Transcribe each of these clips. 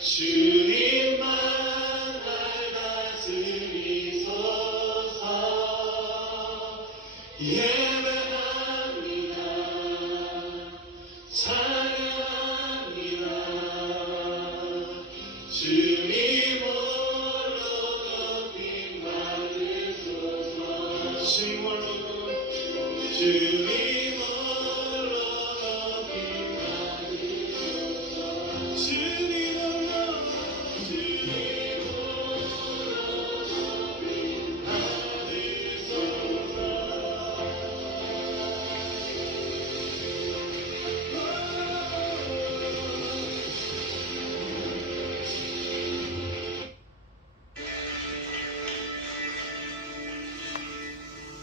주님만 날 다스리소서. 예배합니다. 찬양합니다. 주님 홀로 높임 받으소서. 주님 홀로 주님 홀로 높임 받으소서. 주님 홀로 주님 홀로 높임 받으소서.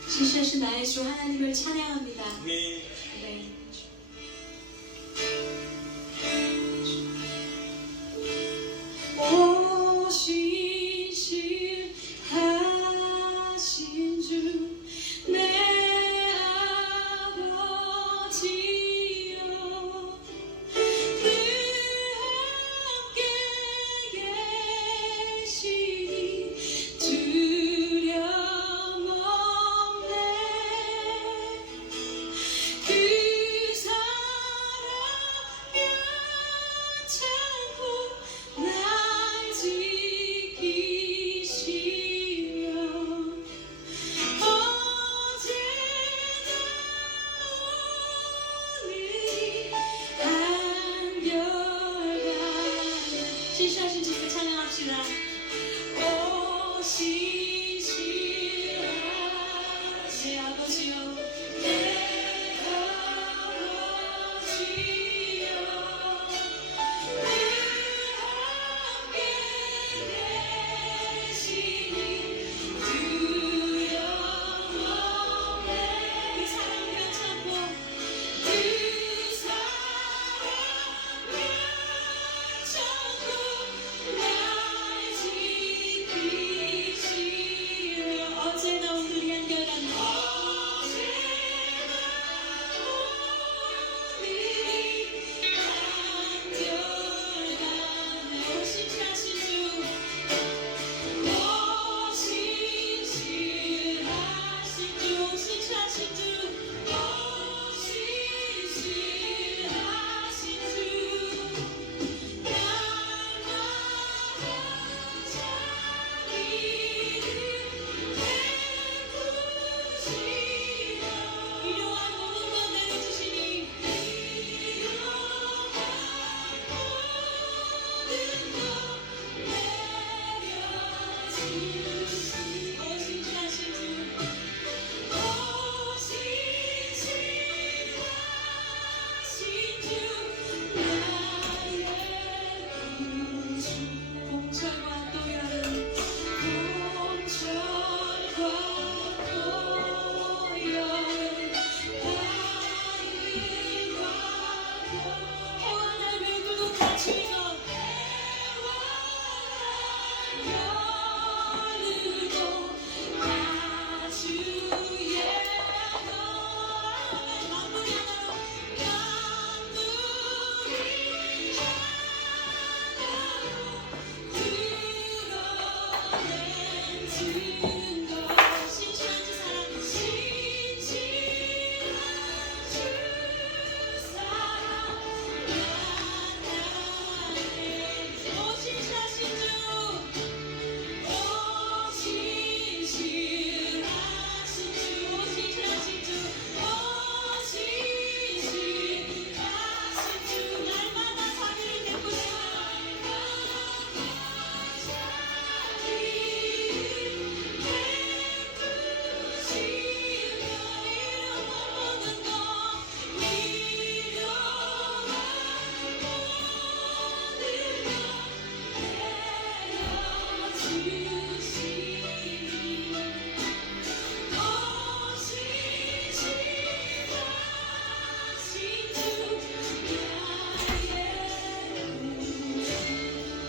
지시하신 나의 주 하나님을 찬양합니다. 네. 네. 오시신 주 내 아버지여, 늘 함께 계시니 두려움 없네. 그 사랑 변찮고 날 지키시며 어제나 오늘이 한결같네. 지시하신 주님 찬양합시다. 오시신 내 아버지여, 내 아버지여, 늘 함께 계시니 두려움 없네. 그 사랑 변찮고 그 사랑 변찮고 날 지키시며 어제나 오늘이 한결같네. 어제나 오늘이 한결같네. 오신하신 주, 오신하신 주, 오신하신 주, 오신하신 주, 날마다 자비를 베푸시며 일용할 모든 것 내려주시니 일용할 모든 것 내려주시니 오신하신 주, 오신하신 주, 나의 구주. 봄철과 또 여름, 봄철과 또 여름, 가을과 겨울, 해와 달을 두고 같이서 해와 열르고 나 주의 너의 만물이 하나로 만물이 하나로 드러낸 증거. 신실한 주 사랑, 신실한 주 사랑 나타내. 오신하신 주, 오신하신 주, 오신하신 주, 오신하신 주, 날마다 자비를 베푸시며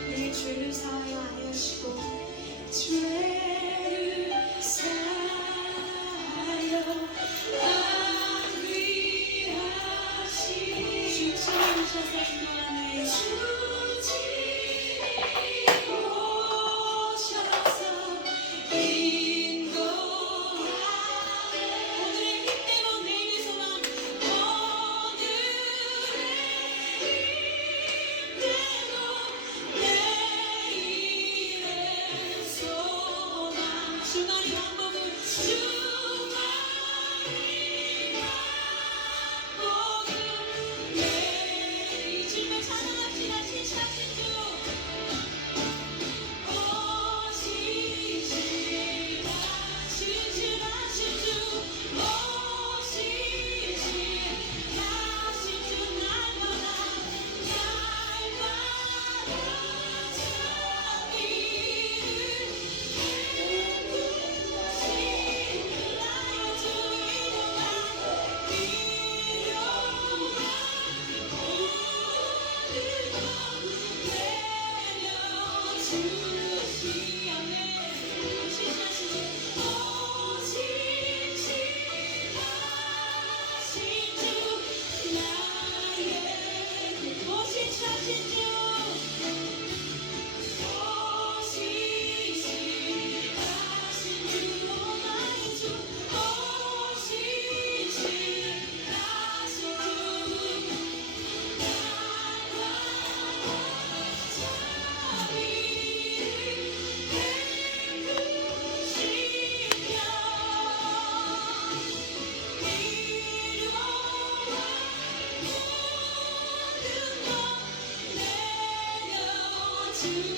내 죄를 사하여 아니하시고 죄를 사하여 안위하시니 주 치료주셔서 인도하네. 주 치료주셔서 주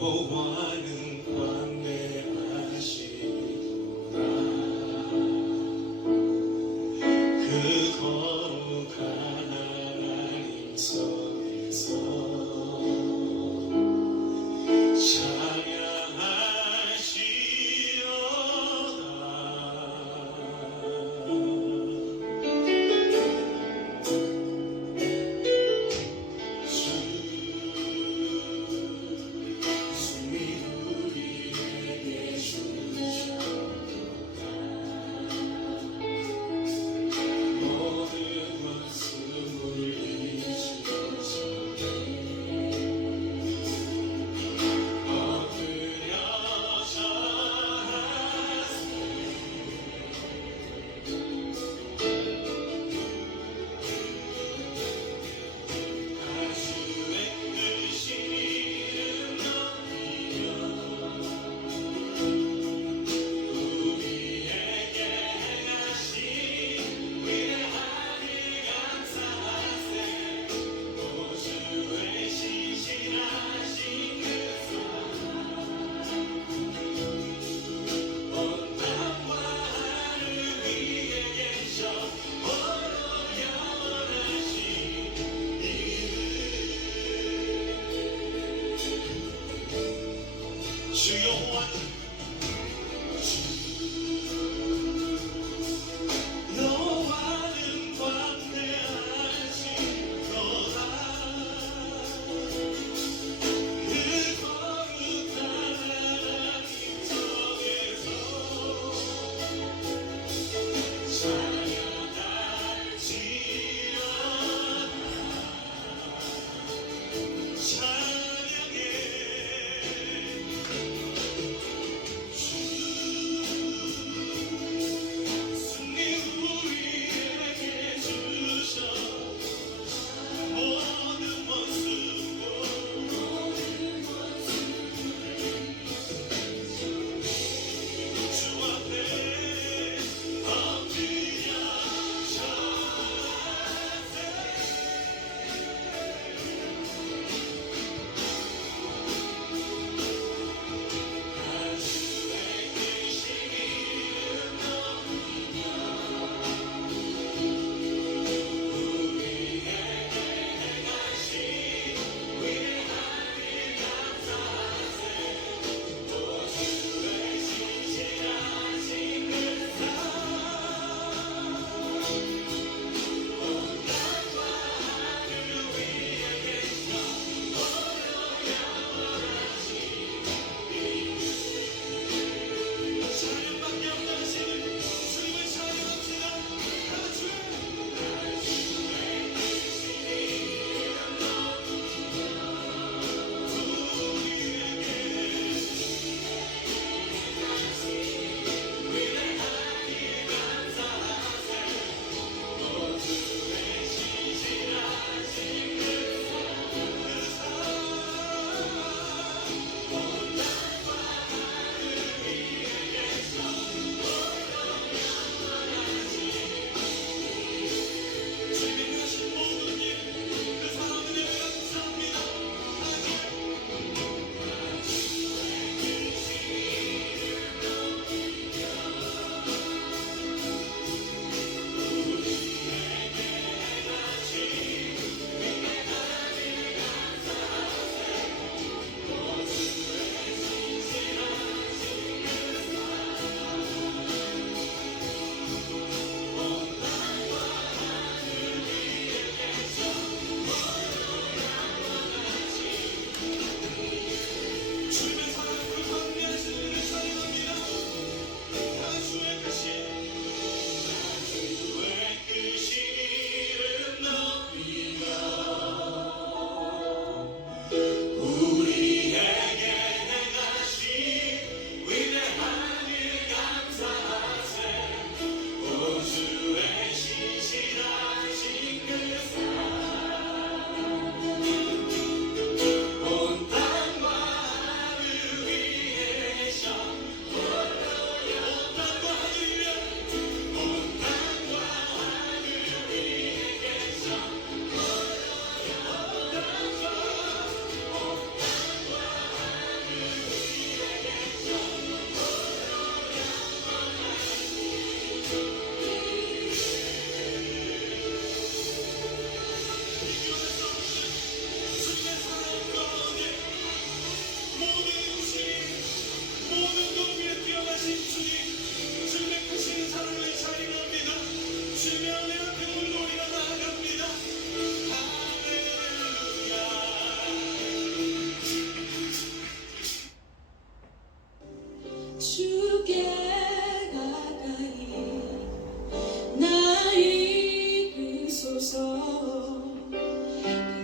여호와는 광대하시구나. 그 거룩한 하나님 성에서 찬양하시어다.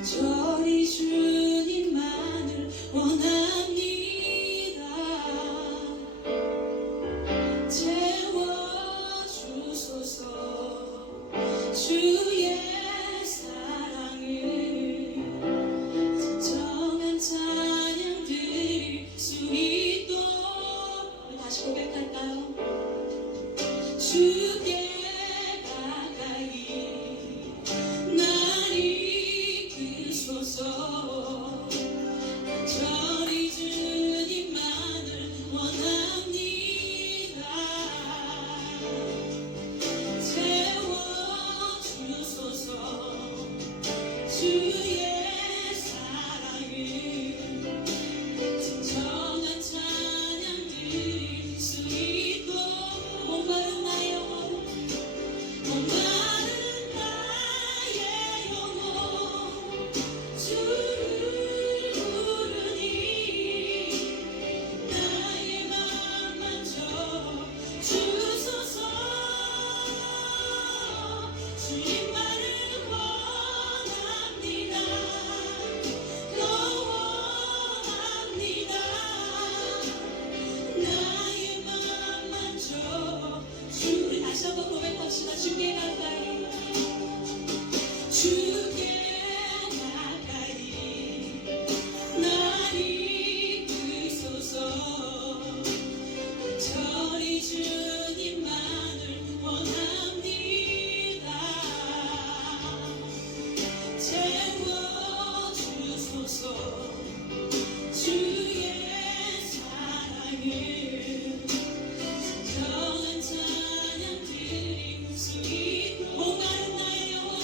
저리 주님만을 원합니다. 채워주소서 주의 사랑을 진정한 찬양 드릴 수 있도록. 우리 다시 고백할까요? 주께 가까이 날 이끄소서. 저리 주님만을 원합니다. 채워주소서 주의 사랑을 진정한 찬양 드릴 수 있도록. 목마른 나의 영혼, 목마른 나의 영혼 주를 부르니 나의 맘 만져 주소서. 주님만을 원합니다. 더 원합니다. 나의 맘 만져 주. 우리 다시 한번 고백합시다. 주께 가까이, 주께 가까이 날 이끄소서. 저리 주님만을 원합니다. 채워주소서 주의 사랑을 진정한 찬양 드릴 수 있도록. 목마른 나의 영혼,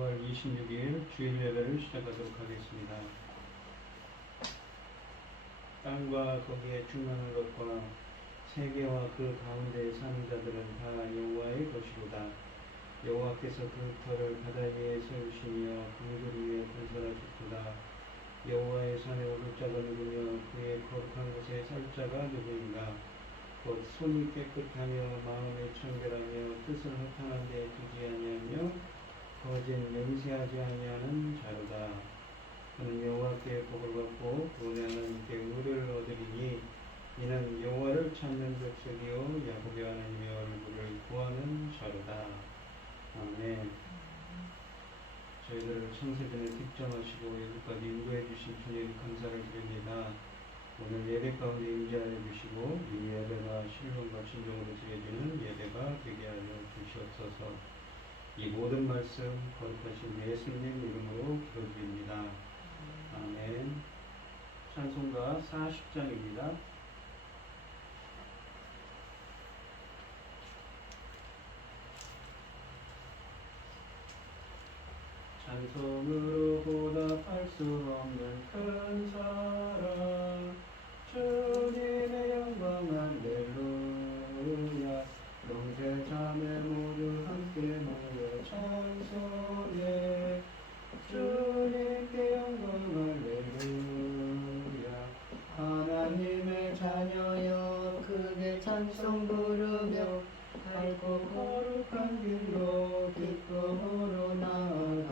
9월 26일 주일 예배를 시작하도록 하겠습니다. 땅과 거기에 충만한 것과 세계와 그 가운데 사는 자들은 다 여호와의 것이로다. 여호와께서 그 터를 바다 위에 세우시며 강들 위에 건설하셨도다. 여호와의 산에 오를 자가 누구며 그의 거룩한 곳에 살 자가 누구인가? 곧 손이 깨끗하며 마음이 청결하며 뜻을 허탄한 데 두지 아니하며 거짓 맹세하지 아니하는 자로다. 그는 여호와께 복을 받고 구원의 하나님께 의를 얻으리니 이는 여호와를 찾는 족속이요 야곱의 하나님의 얼굴을 구하는 자로다. 아멘. 저희들을 창세전에 득점하시고 여기까지 인도해 주신 주님 감사를 드립니다. 오늘 예배 가운데 임재하여 주시고 이 예배가 신령과 진정으로 드려지는 예배가 되게 하여 주시옵소서. 이 모든 말씀 거룩하신 예수님 이름으로 기도드립니다. 아멘. 찬송가 40장입니다. 찬송으로 보답할 수 없는 큰 사랑 주님의 영광 할렐루야. 형제 자매 모두 함께 모여 찬송해 주님께 영광 할렐루야. 하나님의 자녀여 크게 찬송 부르며 밝고 거룩한 길로 기쁨으로 나아가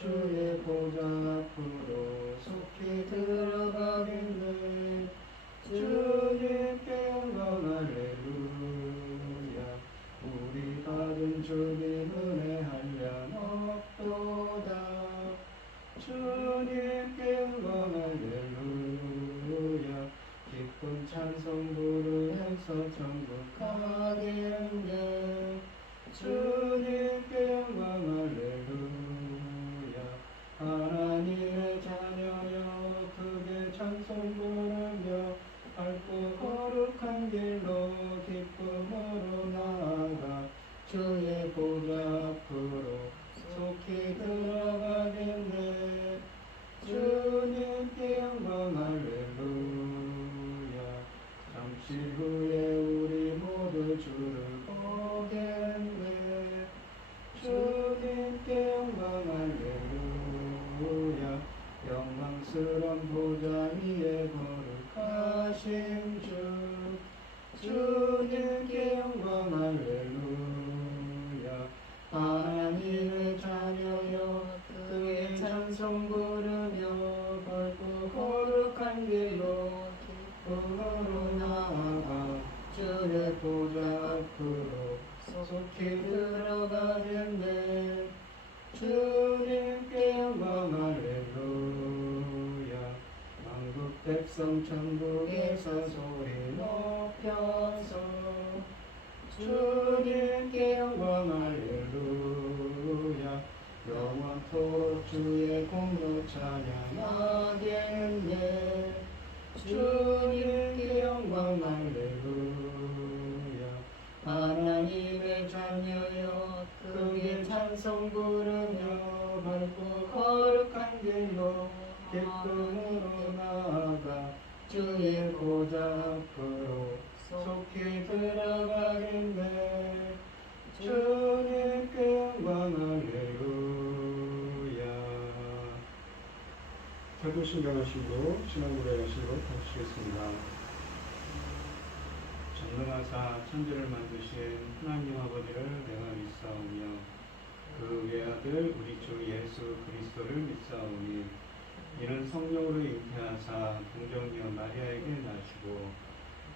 주의 보좌 앞으로 속히 들어가겠네. 주님께 영광 할렐루야. 우리 받은 주님 은혜 한량 없도다. 주님께 영광 할렐루야. 기쁜 찬송 부르면서 천국 가겠네. 주님께 영광 할렐루야. 하나님의 자녀여 크게 찬송 부르며 밝고 거룩한 길로 기쁨으로 나아가 주의 보좌 앞으로 속히 들어가겠네. 주님께 영광 할렐루야. 잠시 후에 우리 모두 주를 보겠네. 주님께 영광 할렐루야. 영광스런 보좌 위에 거룩하신 주 주님께 영광 할렐루야. 하나님의 자녀여 그의 찬송 부르며 밝고 거룩한 길로 기쁨으로 나아가 주의 보좌 앞으로 속히 들어가겠네. 주님께 영광 할렐루야. 만국 백성 천국에서 소리 높여서 주님께 영광 할렐루야. 영원토록 주의 공로 찬양하겠네. 주님께 영광 할렐루야. 하나님의 자녀여 크게 찬송 부르며 밝고 거룩한 길로 기쁨으로 나아가 주의 보좌 앞으로 속히 들어가겠네. 주님께 영광 할렐루야. 탈도신경하시고 신앙고백하시고 하시겠습니다. 전능하사 천지를 만드신 하나님 아버지를 내가 믿사오며 그 외아들 우리 주 예수 그리스도를 믿사오니 이는 성령으로 잉태하사 동정녀 마리아에게 나시고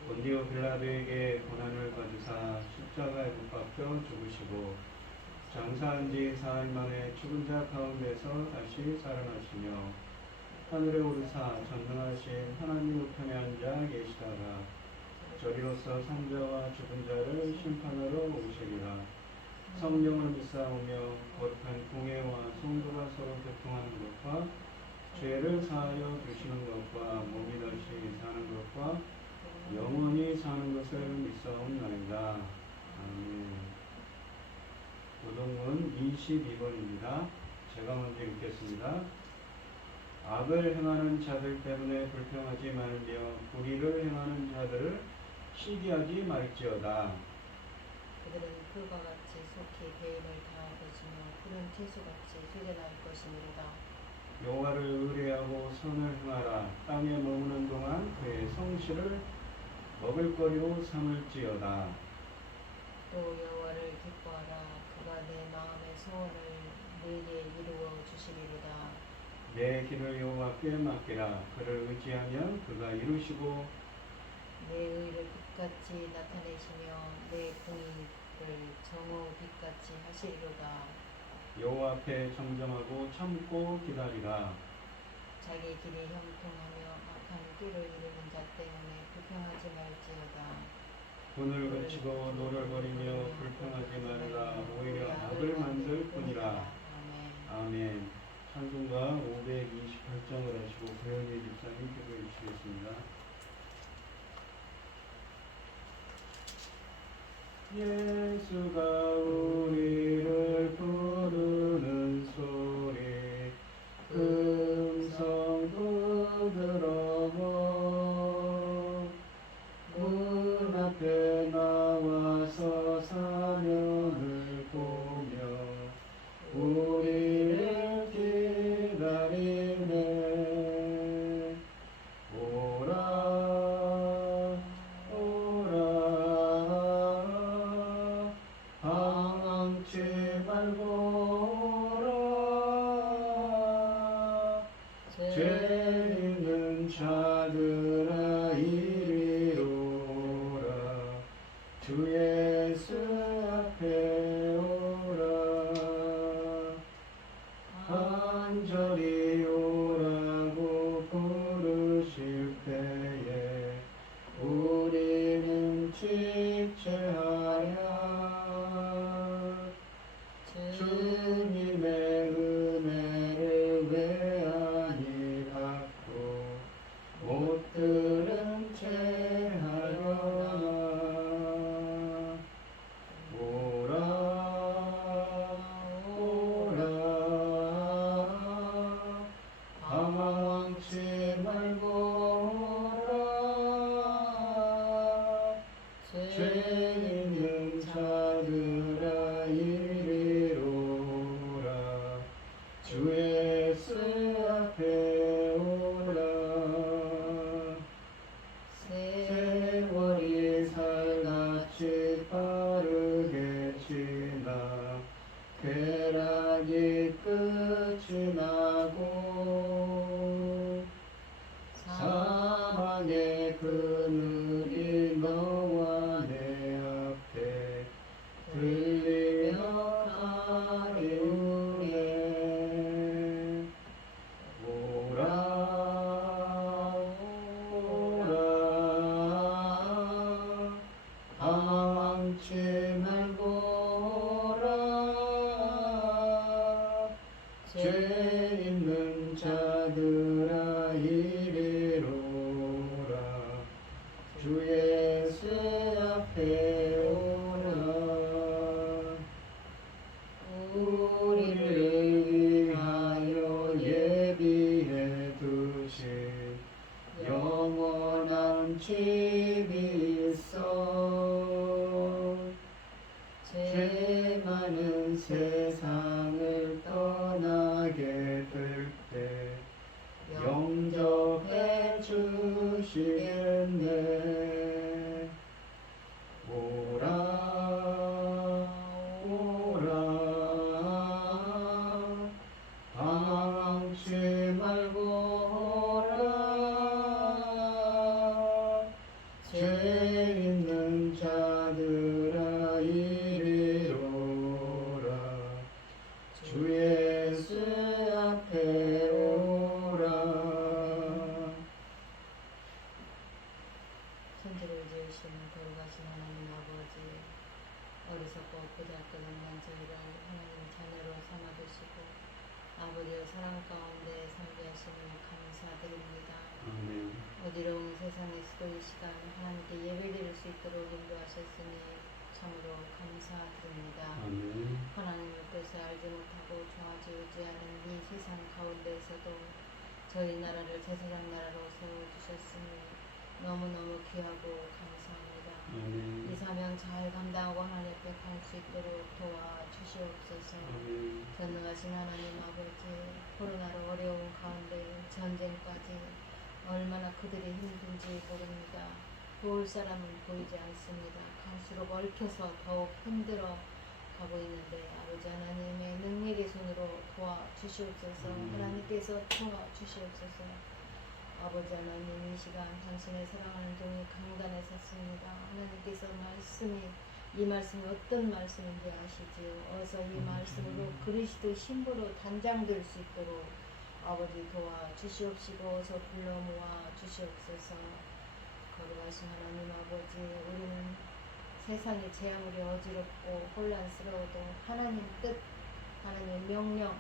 본디오 빌라도에게 고난을 받으사 십자가에 못 박혀 죽으시고 장사한 지 사흘 만에 죽은 자 가운데서 다시 살아나시며 하늘에 오르사 전능하신 하나님 우편에 앉아 계시다가 저리로서 산자와 죽은 자를 심판하러 오시리라. 성령을 믿사오며 거룩한 공회와 성도가 서로 교통하는 것과 죄를 사하여 주시는 것과 몸이 다시 사는 것과 영원히 사는 것을 믿사옵나이다. 아멘. 고동문 22번입니다. 제가 먼저 읽겠습니다. 악을 행하는 자들 때문에 불평하지 말며 불의를 행하는 자들을 시기하지 말지어다. 그들은 풀과 같이 속히 배임을 당할 것이며 푸른 채소같이 쇠퇴할 것이니로다. 여호와를 의뢰하고 선을 행하라. 땅에 머무는 동안 그의 성실을 먹을거리로 삼을지어다. 또 여호와를 기뻐하라. 그가 내 마음의 소원을 내게 이루어 주시리로다. 내 길을 여호와께 맡기라. 그를 의지하면 그가 이루시고 내 의를 빛같이 나타내시며 내 공의를 정오 빛같이 하시리로다. 여호와 앞에 정정하고 참고 기다리라. 자기 길이 형통하며 악한 꾀를 이루는 자 때문에 불평하지 말지어다. 돈을 그치고 노력거리며 불평하지 말라. 오히려 악을 만들 뿐이라. 아멘. 아멘. 찬송가 528장을 하시고 고현희 집사님 기도해 주시겠습니다. 예수가 우리를 부르는 소리 음성 부드러워 문 앞에 나와서 사면을 보며 우리를 기다리네. 오라 오라 방황치 말고 오라. 죄 있는 자들아 이리로 오라. 주 예수 앞에 오라. 간절히 오라고 부르실 때에 우리는 집체하여 주님의 은혜를 외아니 받고 못 들은 채 하려나. 오라 오라 방황치 말고 오라. 죄 있는 자들아 이리로 오라. 주 예수 앞에 오라. 세월이 살같이 빠르게 지나 쾌락이 끝이 나고 사망의 그늘이 너와 내 앞에 들리며 가리우네. 오라 오라 방황치 말고 오라. 죄 있는 자들아 이리로 오라. 주 예수 앞에 오라. 우리를 위하여 예비해 두신 영원한 집이 있어. 죄 많은 세상을 떠나게 될 때 영접해 주시겠네. 오라 오라 방황치 말고 오라. 죄 있는 자들아 이리로 오라. 주 예수 앞에 오라. 천지를 지으시는 거룩하신 하나님 아버지, 어리석고 부자끄는 저희를 하나님 자녀로 삼아주시고 아버지의 사랑 가운데 살게 하시니 감사드립니다. 아멘. 어디로운 세상에서도 이 시간 하나님께 예배드릴 수 있도록 인도하셨으니 참으로 감사드립니다. 아멘. 하나님의 뜻을 알지 못하고 좋아지지 않은 제사장 나라로 세워주셨으니 너무너무 귀하고 감사합니다. 아멘. 이 사명 잘 감당하고 하나님 앞에 갈 수 있도록 도와주시옵소서. 아멘. 전능하신 하나님 아버지, 코로나로 어려운 가운데 전쟁까지 얼마나 그들이 힘든지 모릅니다. 도울 사람은 보이지 않습니다. 갈수록 얽혀서 더욱 힘들어 가고 있는데 아버지 하나님의 능력의 손으로 도와주시옵소서. 하나님께서 도와주시옵소서. 아버지 하나님, 이 시간 당신의 사랑하는 종이 강단에 섰습니다. 하나님께서 이 말씀이 어떤 말씀인지 아시지요. 어서 이 말씀으로 그리스도 신부로 단장될 수 있도록 아버지 도와주시옵시고 어서 불러 모아 주시옵소서. 거룩하신 하나님 아버지, 우리는 세상의 재앙으로 어지럽고 혼란스러워도 하나님 뜻, 하나님 명령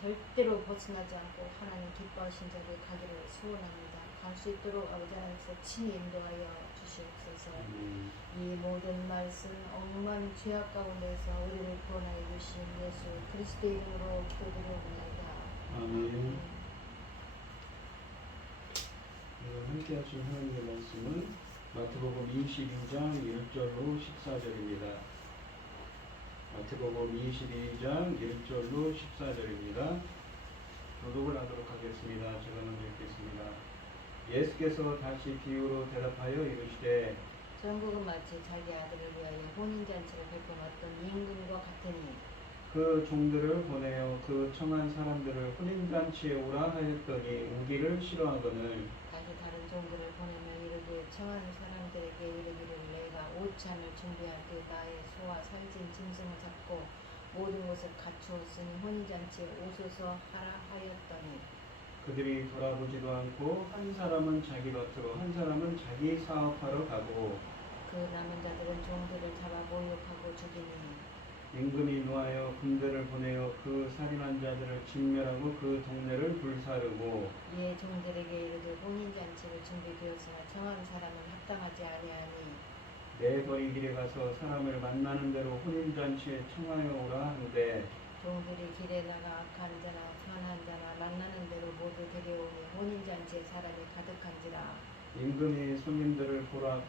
절대로 벗어나지 않고 하나님 기뻐하신 자리에 가기를 소원합니다. 갈 수 있도록 아버지 하나님께서 친히 인도하여 주시옵소서. 이 모든 말씀 억만 죄악 가운데서 우리를 구원하여 주신 예수 그리스도 이름으로 기도드리옵나이다. 아멘. 함께 하신 하나님의 말씀은 마태복음 22장 1절로 14절입니다. 마태복음 22장 1절로 14절입니다. 교독을 하도록 하겠습니다. 제가 먼저 읽겠습니다. 예수께서 다시 비유로 대답하여 이르시되 전국은 마치 자기 아들을 위하여 혼인잔치를 베풀었던 임금과 같으니 그 종들을 보내어 그 청한 사람들을 혼인잔치에 오라 하였더니 오기를 싫어하거늘 다시 다른 종들을 보내며 이르기에 청하는 사람들에게 이르기를 내가 오찬을 준비할 때 나의 소와 살찐 짐승을 잡고 모든 것을 갖추었으니 혼인잔치에 오소서 하라 하였더니 그들이 돌아보지도 않고 한 사람은 자기 밭으로 한 사람은 자기 사업하러 가고 그 남은 자들은 종들을 잡아 모욕하고 죽이니 임금이 노하여 군대를 보내어 그 살인한 자들을 진멸하고 그 동네를 불사르고 이에 종들에게 이르되 혼인잔치를 준비되었으나 청한 사람은 합당하지 아니하니 내 거리 길에 가서 사람을 만나는 대로 혼인잔치에 청하여 오라 하는데 종들이 길에 나가 악한 자나 선한 자나 만나는 대로 모두 데려오니 혼인잔치에 사람이 가득한지라. 임금이 손님들을 보러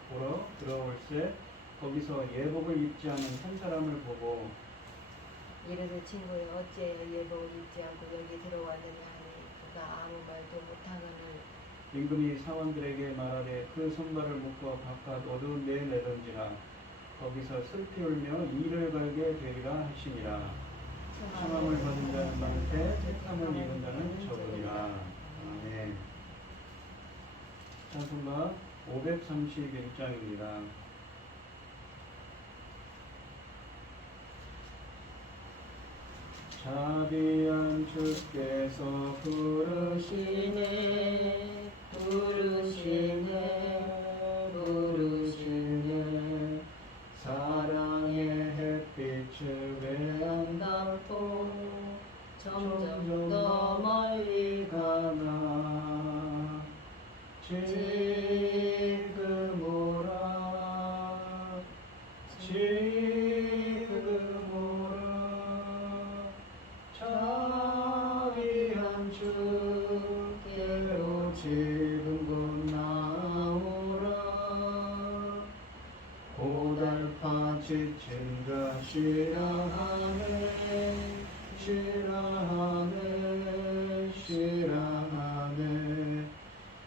들어올세 거기서 예복을 입지 않은 한 사람을 보고 이르되 친구여 어찌하여 예복을 입지 않고 여기 들어왔느냐 하니 그가 아무 말도 못하거늘 임금이 사원들에게 말하되 그 손발을 묶어 바깥 어두운 데에 내던지라 거기서 슬피 울며 이를 갈게 되리라 하시니라. 청함을 받은 자는 많되 택함을 입은 자는 적으리라. 아멘. 찬송가 531장입니다. 자비한 주께서 부르시네 부르시네 사랑의 햇빛을 외양담고 점점 더 멀리 가나 지금 오라 자비한 주께로 지금 곧 나오라 고달파 지친 자 쉬라하네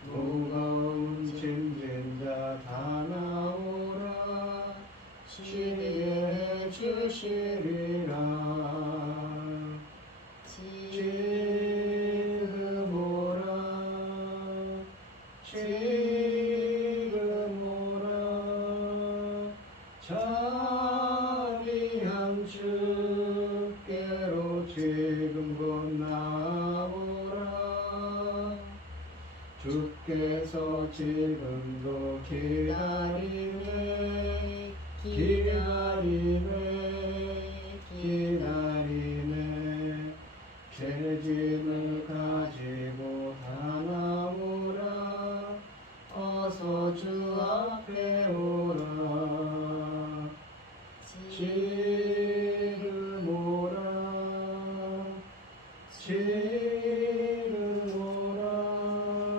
무거운 짐진 자 다 나오라 쉬게 해주시리라 지금 오라 자비한 주께로 지금 곧 나오라 주께서 지금도 기다리네 죄짐을 가지고 다 나오라 어서 주 앞에 오라 지금 오라 지금 오라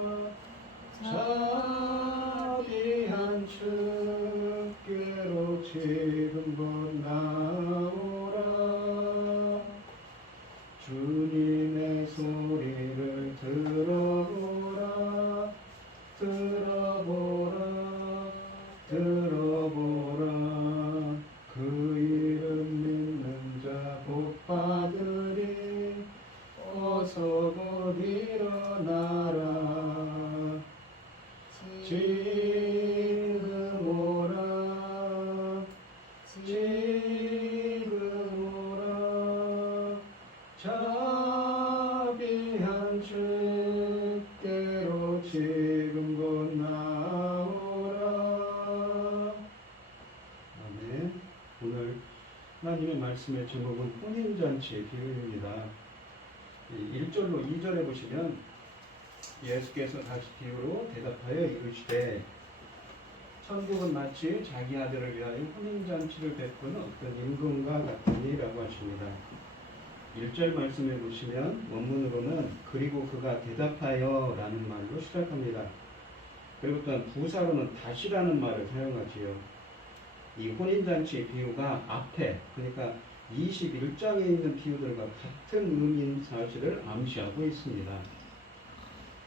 자비한 주께로 지금 곧 나오라. 아멘. 오늘 하나님의 말씀의 제목은 혼인잔치의 비유입니다. 1절로 2절에 보시면 예수께서 다시 비유로 대답하여 이르시되 천국은 마치 자기 아들을 위하여 혼인잔치를 베푸는 어떤 임금과 같으니라고 하십니다. 1절 말씀에 보시면 원문으로는 그리고 그가 대답하여 라는 말로 시작합니다. 그리고 또한 부사로는 다시라는 말을 사용하지요. 이 혼인잔치 비유가 앞에, 그러니까 21장에 있는 비유들과 같은 의미인 사실을 암시하고 있습니다.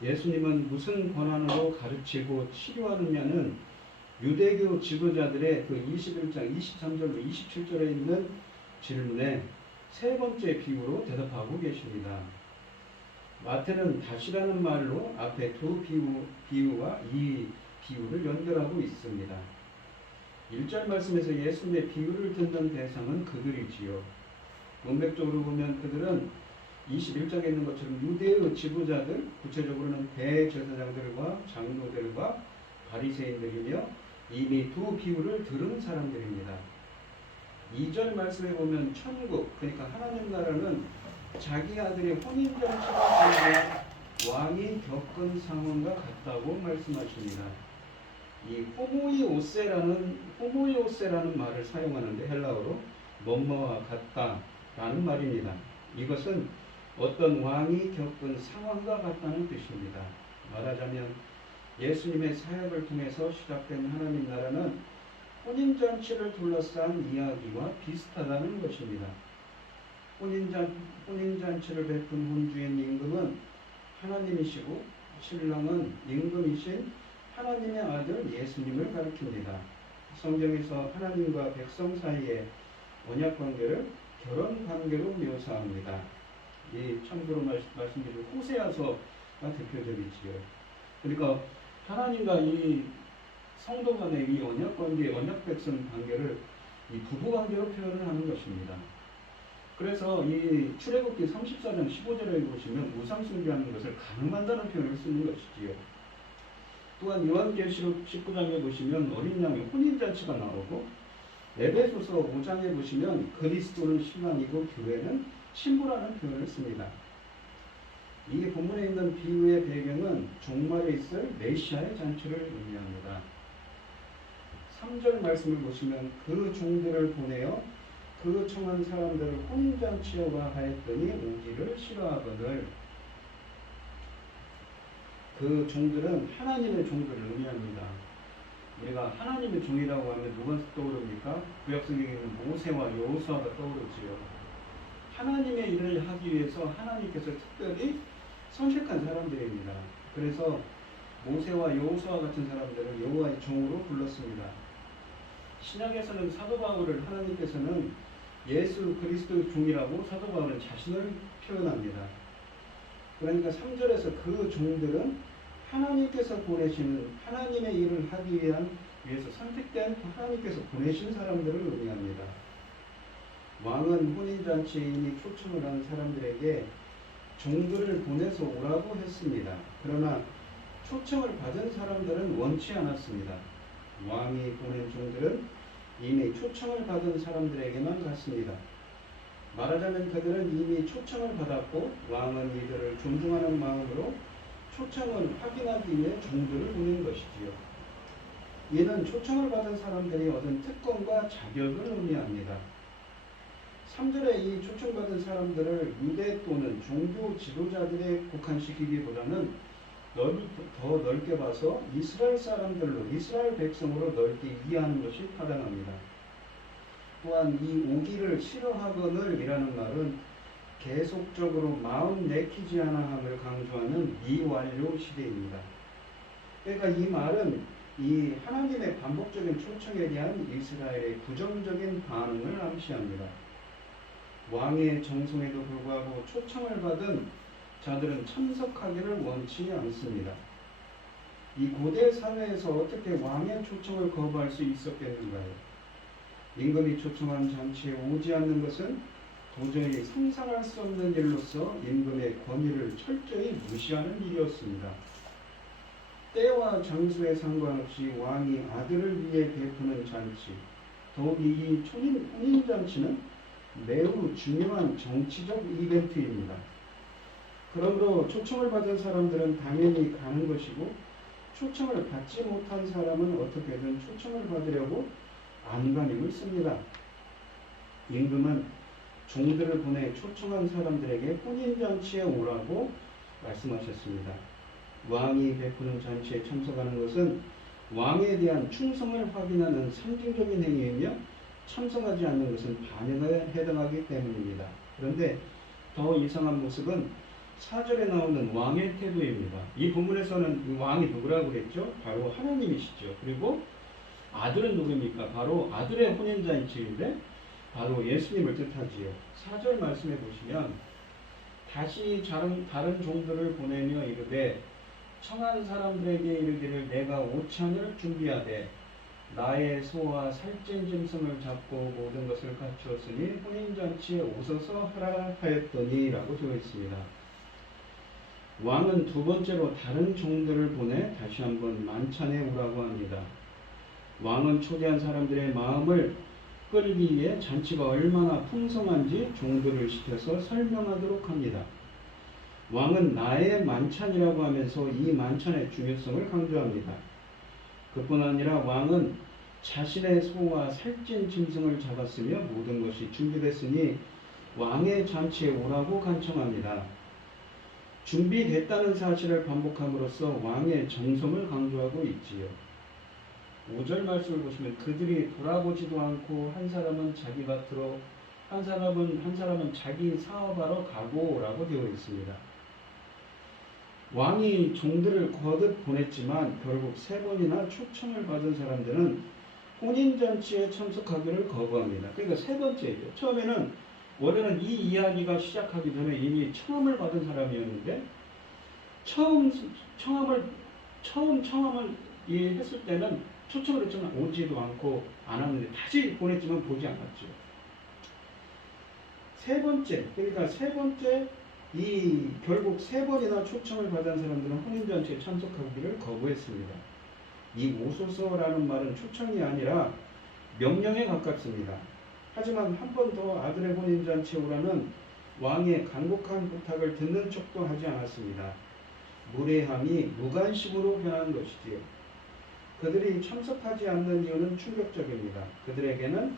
예수님은 무슨 권한으로 가르치고 치료하느냐는 유대교 지도자들의 그 21장 23절로 27절에 있는 질문에 세 번째 비유로 대답하고 계십니다. 마태는 다시라는 말로 앞에 두 비유와 이 비유를 연결하고 있습니다. 1절 말씀에서 예수님의 비유를 듣는 대상은 그들이지요. 문맥적으로 보면 그들은 21장에 있는 것처럼 유대의 지도자들, 구체적으로는 대제사장들과 장로들과 바리새인들이며 이미 두 비유를 들은 사람들입니다. 2절 말씀에 보면 천국, 그러니까 하나님 나라는 자기 아들의 혼인잔치가 되어 왕이 겪은 상황과 같다고 말씀하십니다. 이 호모이오세라는 말을 사용하는데 헬라어로 뭐뭐와 같다라는 말입니다. 이것은 어떤 왕이 겪은 상황과 같다는 뜻입니다. 말하자면 예수님의 사역을 통해서 시작된 하나님 나라는 혼인잔치를 둘러싼 이야기와 비슷하다는 것입니다. 혼인잔치를 베푼 혼주인 임금은 하나님이시고 신랑은 임금이신 하나님의 아들 예수님을 가리킵니다. 성경에서 하나님과 백성 사이의 언약관계를 결혼관계로 묘사합니다. 이 참고로 말씀드린 호세아서가 대표적이지요. 그러니까 하나님과 이 성도 간의 이 언약관계, 언약백성 관계를 이 부부관계로 표현을 하는 것입니다. 그래서 이 출애굽기 34장 15절에 보시면 우상 숭배하는 것을 가늠한다는 표현을 쓰는 것이지요. 또한 요한계시록 19장에 보시면 어린 양의 혼인잔치가 나오고 에베소서 5장에 보시면 그리스도는 신랑이고 교회는 신부라는 표현을 씁니다. 이 본문에 있는 비유의 배경은 종말에 있을 메시아의 잔치를 의미합니다. 3절 말씀을 보시면 그 종들을 보내어 그 청한 사람들을 혼인잔치에 와하였더니 오기를 싫어하거늘. 그 종들은 하나님의 종들을 의미합니다. 우리가 하나님의 종이라고 하면 누가 떠오릅니까? 구약성경에 있는 모세와 여호수아가 떠오르지요. 하나님의 일을 하기 위해서 하나님께서 특별히 선택한 사람들입니다. 그래서 모세와 여호수아 같은 사람들을 여호와의 종으로 불렀습니다. 신약에서는 사도 바울을 하나님께서는 예수 그리스도의 종이라고 사도 바울은 자신을 표현합니다. 그러니까 3절에서 그 종들은 하나님께서 보내시는 하나님의 일을 하기 위해서 선택된 하나님께서 보내신 사람들을 의미합니다. 왕은 혼인잔치에 이미 초청을 한 사람들에게 종들을 보내서 오라고 했습니다. 그러나 초청을 받은 사람들은 원치 않았습니다. 왕이 보낸 종들은 이미 초청을 받은 사람들에게만 갔습니다. 말하자면 그들은 이미 초청을 받았고 왕은 이들을 존중하는 마음으로 초청을 확인하기 위해 종들을 보낸 것이지요. 이는 초청을 받은 사람들이 얻은 특권과 자격을 의미합니다. 3절에 이 초청받은 사람들을 유대 또는 종교 지도자들에 국한시키기보다는 더 넓게 봐서 이스라엘 사람들로, 이스라엘 백성으로 넓게 이해하는 것이 타당합니다. 또한 이 오기를 싫어하거늘 이라는 말은 계속적으로 마음 내키지 않아 함을 강조하는 미완료 시대입니다. 그러니까 이 말은 이 하나님의 반복적인 초청에 대한 이스라엘의 부정적인 반응을 암시합니다. 왕의 정성에도 불구하고 초청을 받은 자들은 참석하기를 원치 않습니다. 이 고대 사회에서 어떻게 왕의 초청을 거부할 수 있었겠는가요? 임금이 초청한 잔치에 오지 않는 것은 도저히 상상할 수 없는 일로서 임금의 권위를 철저히 무시하는 일이었습니다. 때와 장소에 상관없이 왕이 아들을 위해 베푸는 잔치, 더욱이 이 혼인잔치는 매우 중요한 정치적 이벤트입니다. 그러므로 초청을 받은 사람들은 당연히 가는 것이고, 초청을 받지 못한 사람은 어떻게든 초청을 받으려고 안간힘을 씁니다. 임금은 종들을 보내 초청한 사람들에게 혼인잔치에 오라고 말씀하셨습니다. 왕이 베푸는 잔치에 참석하는 것은 왕에 대한 충성을 확인하는 상징적인 행위이며, 참석하지 않는 것은 반역에 해당하기 때문입니다. 그런데 더 이상한 모습은 4절에 나오는 왕의 태도입니다. 이 본문에서는 왕이 누구라고 그랬죠? 바로 하나님이시죠. 그리고 아들은 누굽니까? 바로 아들의 혼인잔치인데 바로 예수님을 뜻하지요. 4절 말씀해 보시면 다시 다른 종들을 보내며 이르되 청한 사람들에게 이르기를 내가 오찬을 준비하되 나의 소와 살찐 짐승을 잡고 모든 것을 갖추었으니 혼인잔치에 오소서 하라 하였더니 라고 되어 있습니다. 왕은 두 번째로 다른 종들을 보내 다시 한번 만찬에 오라고 합니다. 왕은 초대한 사람들의 마음을 끌기 위해 잔치가 얼마나 풍성한지 종들을 시켜서 설명하도록 합니다. 왕은 나의 만찬이라고 하면서 이 만찬의 중요성을 강조합니다. 그뿐 아니라 왕은 자신의 소와 살찐 짐승을 잡았으며 모든 것이 준비됐으니 왕의 잔치에 오라고 간청합니다. 준비됐다는 사실을 반복함으로써 왕의 정성을 강조하고 있지요. 5절 말씀을 보시면 그들이 돌아보지도 않고 한 사람은 자기 밭으로 한 사람은 자기 사업하러 가고라고 되어 있습니다. 왕이 종들을 거듭 보냈지만 결국 3번이나 초청을 받은 사람들은 혼인잔치에 참석하기를 거부합니다. 그러니까 3번째죠. 처음에는 원래는 이 이야기가 시작하기 전에 이미 청함을 받은 사람이었는데 처음 청함을 했을 때는 초청을 했지만 오지도 않고 안 왔는데 다시 보냈지만 보지 않았죠. 그러니까 세 번째 결국 3번이나 초청을 받은 사람들은 혼인잔치에 참석하기를 거부했습니다. 이 오소서라는 말은 초청이 아니라 명령에 가깝습니다. 하지만 한 번 더 아들의 혼인잔치에 오라는 왕의 간곡한 부탁을 듣는 척도 하지 않았습니다. 무례함이 무관심으로 변한 것이지요. 그들이 참석하지 않는 이유는 충격적입니다. 그들에게는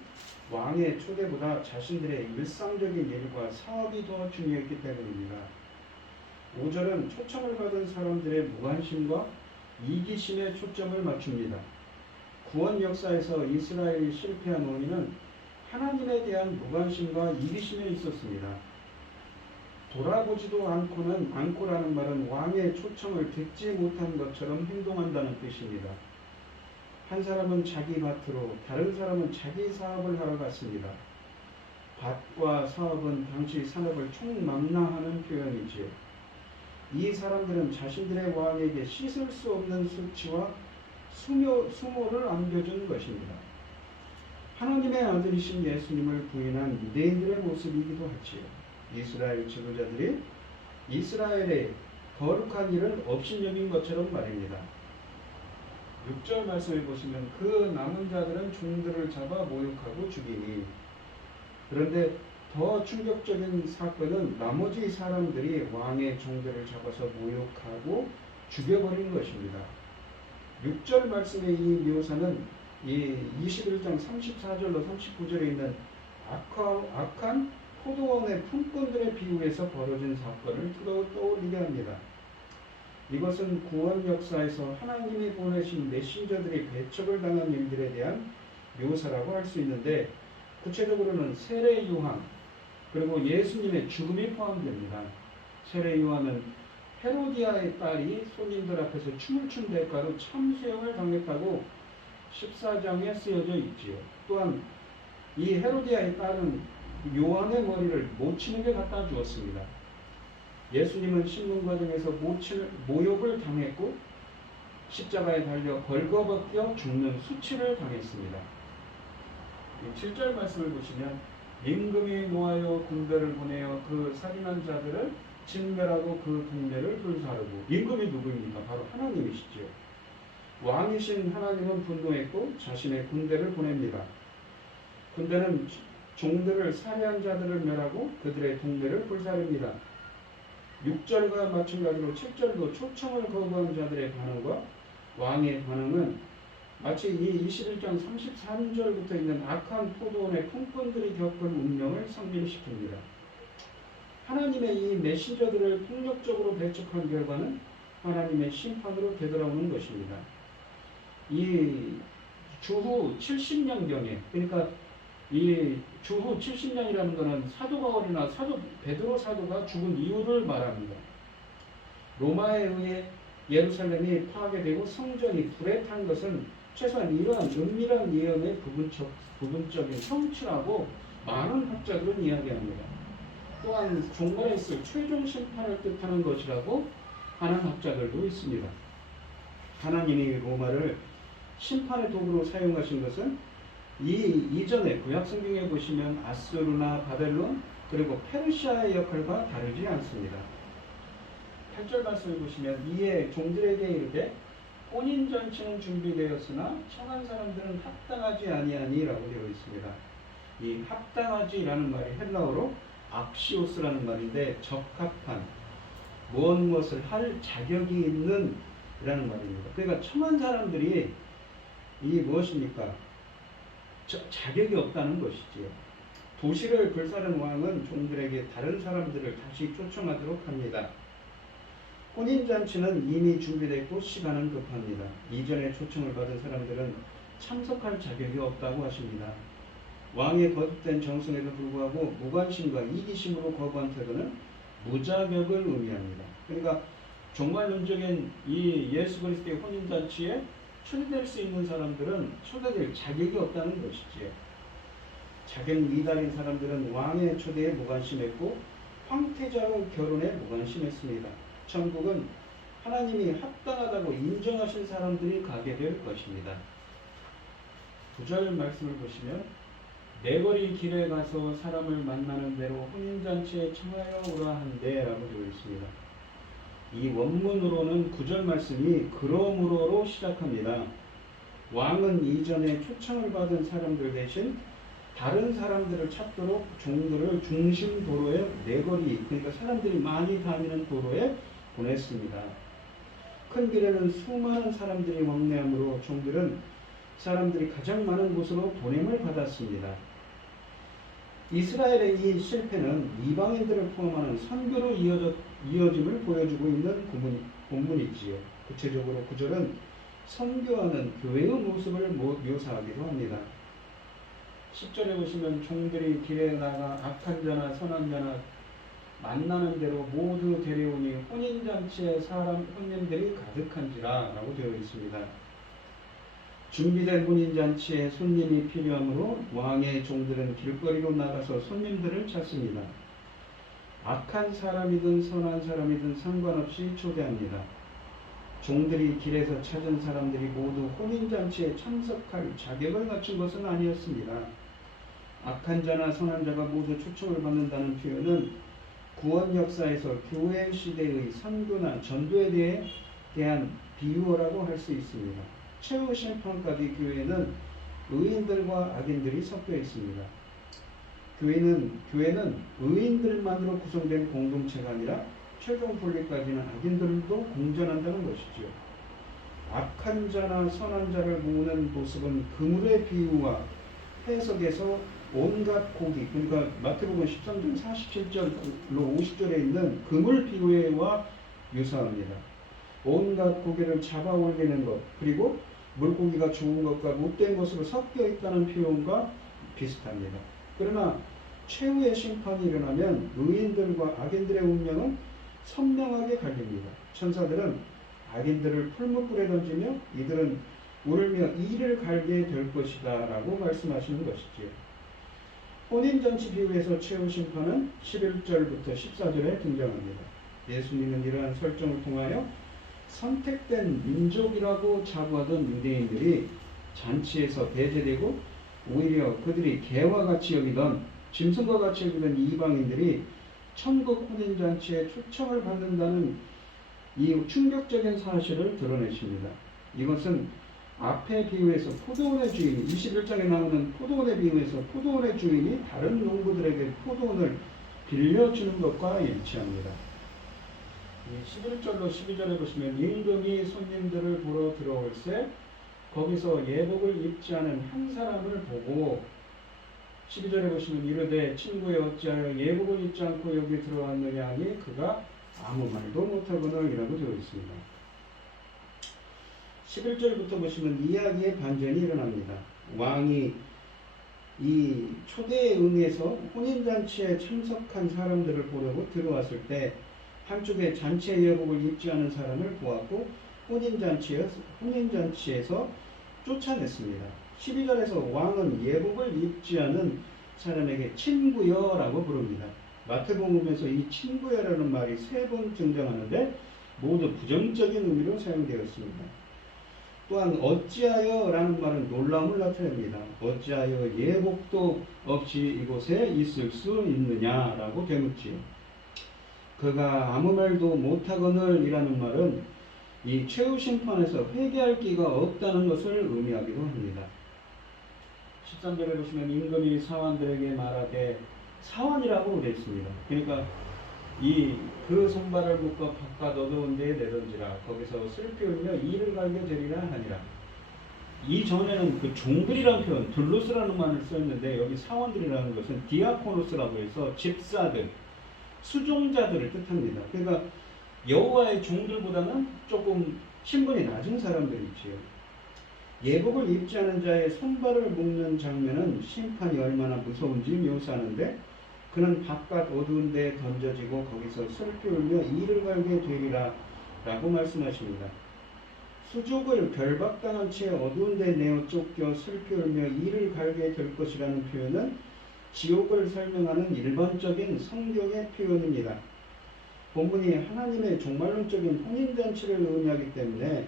왕의 초대보다 자신들의 일상적인 일과 사업이 더 중요했기 때문입니다. 5절은 초청을 받은 사람들의 무관심과 이기심에 초점을 맞춥니다. 구원 역사에서 이스라엘이 실패한 원인은 하나님에 대한 무관심과 이기심에 있었습니다. 돌아보지도 않고라는 말은 왕의 초청을 듣지 못한 것처럼 행동한다는 뜻입니다. 한 사람은 자기 밭으로, 다른 사람은 자기 사업을 하러 갔습니다. 밭과 사업은 당시 산업을 총망라하는 표현이지요. 이 사람들은 자신들의 왕에게 씻을 수 없는 수치와 수모를 안겨준 것입니다. 하나님의 아들이신 예수님을 부인한 유대인들의 모습이기도 하지요. 이스라엘 지도자들이 이스라엘의 거룩한 일을 업신여긴 것처럼 말입니다. 6절 말씀을 보시면 그 남은 자들은 종들을 잡아 모욕하고 죽이니. 그런데 더 충격적인 사건은 나머지 사람들이 왕의 종들을 잡아서 모욕하고 죽여버린 것입니다. 6절 말씀의 이 묘사는 이 21장 34절로 39절에 있는 악한 포도원의 품꾼들의 비유에서 벌어진 사건을 떠올리게 합니다. 이것은 구원 역사에서 하나님이 보내신 메신저들이 배척을 당한 일들에 대한 묘사라고 할 수 있는데, 구체적으로는 세례 요한 그리고 예수님의 죽음이 포함됩니다. 세례 요한은 헤로디아의 딸이 손님들 앞에서 춤을 춘 대가로 참수형을 당했다고 14장에 쓰여져 있지요. 또한 이 헤로디아의 딸은 요한의 머리를 모치는게 갖다 주었습니다. 예수님은 신문 과정에서 모욕을 당했고 십자가에 달려 벌거벗겨 죽는 수치를 당했습니다. 7절 말씀을 보시면 임금이 노하여 군대를 보내어 그 살인한 자들을 진멸하고 그 동네를 불사르고. 임금이 누구입니까? 바로 하나님이시죠. 왕이신 하나님은 분노했고 자신의 군대를 보냅니다. 군대는 종들을 살해한 자들을 멸하고 그들의 동네를 불사릅니다. 6절과 마찬가지로 7절도 초청을 거부한 자들의 반응과 왕의 반응은 마치 이 21장 33절부터 있는 악한 포도원의 품꾼들이 겪은 운명을 상징시킵니다. 하나님의 이 메신저들을 폭력적으로 배척한 결과는 하나님의 심판으로 되돌아오는 것입니다. 이 주후 70년경에, 그러니까 이 주후 70년이라는 것은 사도 바울이나 사도 베드로 사도가 죽은 이유를 말합니다. 로마에 의해 예루살렘이 파괴되고 성전이 불에 탄 것은 최소한 이러한 은밀한 예언의 부분적인 성취라고 많은 학자들은 이야기합니다. 또한 종말에 있을 최종 심판을 뜻하는 것이라고 하는 학자들도 있습니다. 하나님이 로마를 심판의 도구로 사용하신 것은 이전에 구약 성경에 보시면 아수르나 바벨론 그리고 페르시아의 역할과 다르지 않습니다. 8절 말씀을 보시면 이에 종들에게 이르되 혼인잔치는 준비되었으나 청한 사람들은 합당하지 아니하니라고 되어 있습니다. 이 합당하지라는 말이 헬라어로 악시오스라는 말인데 적합한 무엇을 할 자격이 있는 이라는 말입니다. 그러니까 청한 사람들이 이 무엇입니까? 자격이 없다는 것이지요. 도시를 불사른 왕은 종들에게 다른 사람들을 다시 초청하도록 합니다. 혼인잔치는 이미 준비됐고 시간은 급합니다. 이전에 초청을 받은 사람들은 참석할 자격이 없다고 하십니다. 왕의 거듭된 정성에도 불구하고 무관심과 이기심으로 거부한 태도는 무자격을 의미합니다. 그러니까 종말론적인 이 예수 그리스도의 혼인잔치에 초대될 수 있는 사람들은 초대될 자격이 없다는 것이지요. 자격 미달인 사람들은 왕의 초대에 무관심했고 황태자로 결혼에 무관심했습니다. 천국은 하나님이 합당하다고 인정하신 사람들이 가게 될 것입니다. 9절 말씀을 보시면 내거리 길에 가서 사람을 만나는 대로 혼인잔치에 청하여 오라 한대 라고 되어 있습니다. 이 원문으로는 9절 말씀이 그러므로로 시작합니다. 왕은 이전에 초청을 받은 사람들 대신 다른 사람들을 찾도록 종들을 중심 도로에 내거리, 그러니까 사람들이 많이 다니는 도로에 보냈습니다. 큰 길에는 수많은 사람들이 왕래하므로 종들은 사람들이 가장 많은 곳으로 보냄을 받았습니다. 이스라엘의 이 실패는 이방인들을 포함하는 선교로 이어짐을 보여주고 있는 본문이지요. 구체적으로 9절은 선교하는 교회의 모습을 묘사하기도 합니다. 10절에 보시면 종들이 길에 나가 악한 자나 선한 자나 만나는 대로 모두 데려오니 혼인잔치에 사람 손님들이 가득한지라 라고 되어 있습니다. 준비된 혼인잔치에 손님이 필요하므로 왕의 종들은 길거리로 나가서 손님들을 찾습니다. 악한 사람이든 선한 사람이든 상관없이 초대합니다. 종들이 길에서 찾은 사람들이 모두 혼인잔치에 참석할 자격을 갖춘 것은 아니었습니다. 악한 자나 선한 자가 모두 초청을 받는다는 표현은 구원 역사에서 교회 시대의 선교나 전도에 대한 비유어라고 할 수 있습니다. 최후 심판까지 교회는 의인들과 악인들이 섞여 있습니다. 교회는 의인들만으로 구성된 공동체가 아니라 최종 분리까지는 악인들도 공존한다는 것이죠. 악한 자나 선한 자를 모으는 모습은 그물의 비유와 해석에서 온갖 고기, 그러니까 마태복음 13장 47절로 50절에 있는 그물 비유와 유사합니다. 온갖 고기를 잡아 올리는 것, 그리고 물고기가 좋은 것과 못된 것으로 섞여 있다는 표현과 비슷합니다. 그러나 최후의 심판이 일어나면 의인들과 악인들의 운명은 선명하게 갈립니다. 천사들은 악인들을 풀무불에 던지며 이들은 울며 이를 갈게 될 것이다 라고 말씀하시는 것이지요. 혼인잔치 비유에서 최후 심판은 11절부터 14절에 등장합니다. 예수님은 이러한 설정을 통하여 선택된 민족이라고 자부하던 유대인들이 잔치에서 배제되고 오히려 그들이 개와 같이 여기던 짐승과 같이 여기던 이방인들이 천국 혼인잔치에 초청을 받는다는 이 충격적인 사실을 드러내십니다. 이것은 앞의 비유에서 포도원의 주인, 21장에 나오는 포도원의 비유에서 포도원의 주인이 다른 농부들에게 포도원을 빌려주는 것과 일치합니다. 11절로 12절에 보시면 임금이 손님들을 보러 들어올세 거기서 예복을 입지 않은 한 사람을 보고 12절에 보시면 이르되 친구여 어찌하여 예복을 입지 않고 여기 들어왔느냐 하니 그가 아무 말도 못하거늘이라고 되어 있습니다. 11절부터 보시면 이야기의 반전이 일어납니다. 왕이 이 초대에 응해서 혼인잔치에 참석한 사람들을 보려고 들어왔을 때 한쪽에 잔치의 예복을 입지 않은 사람을 보았고 혼인잔치에서 쫓아냈습니다. 12절에서 왕은 예복을 입지 않은 사람에게 친구여라고 부릅니다. 마태복음에서 이 친구여라는 말이 3번 등장하는데 모두 부정적인 의미로 사용되었습니다. 또한 어찌하여라는 말은 놀라움을 나타냅니다. 어찌하여 예복도 없이 이곳에 있을 수 있느냐라고 되묻지요. 그가 아무 말도 못하거늘 이라는 말은 이 최후 심판에서 회개할 기가 없다는 것을 의미하기도 합니다. 13절에 보시면 임금이 사환들에게 말하되 사환이라고 되어 있습니다. 그러니까 그 손발을 묶어 바깥 어두운 데에 내던지라 거기서 슬피 울며 이를 갈게 되리라 하니라. 이전에는 그 종들이라는 표현 둘루스라는 말을 썼는데 여기 사원들이라는 것은 디아코노스라고 해서 집사들, 수종자들을 뜻합니다. 그러니까 여호와의 종들보다는 조금 신분이 낮은 사람들이지요. 예복을 입지 않은 자의 손발을 묶는 장면은 심판이 얼마나 무서운지 묘사하는데 그는 바깥 어두운 데에 던져지고 거기서 슬피 울며 이를 갈게 되리라 라고 말씀하십니다. 수족을 결박당한 채 어두운 데 내어 쫓겨 슬피 울며 이를 갈게 될 것이라는 표현은 지옥을 설명하는 일반적인 성경의 표현입니다. 본문이 하나님의 종말론적인 혼인잔치를 의미하기 때문에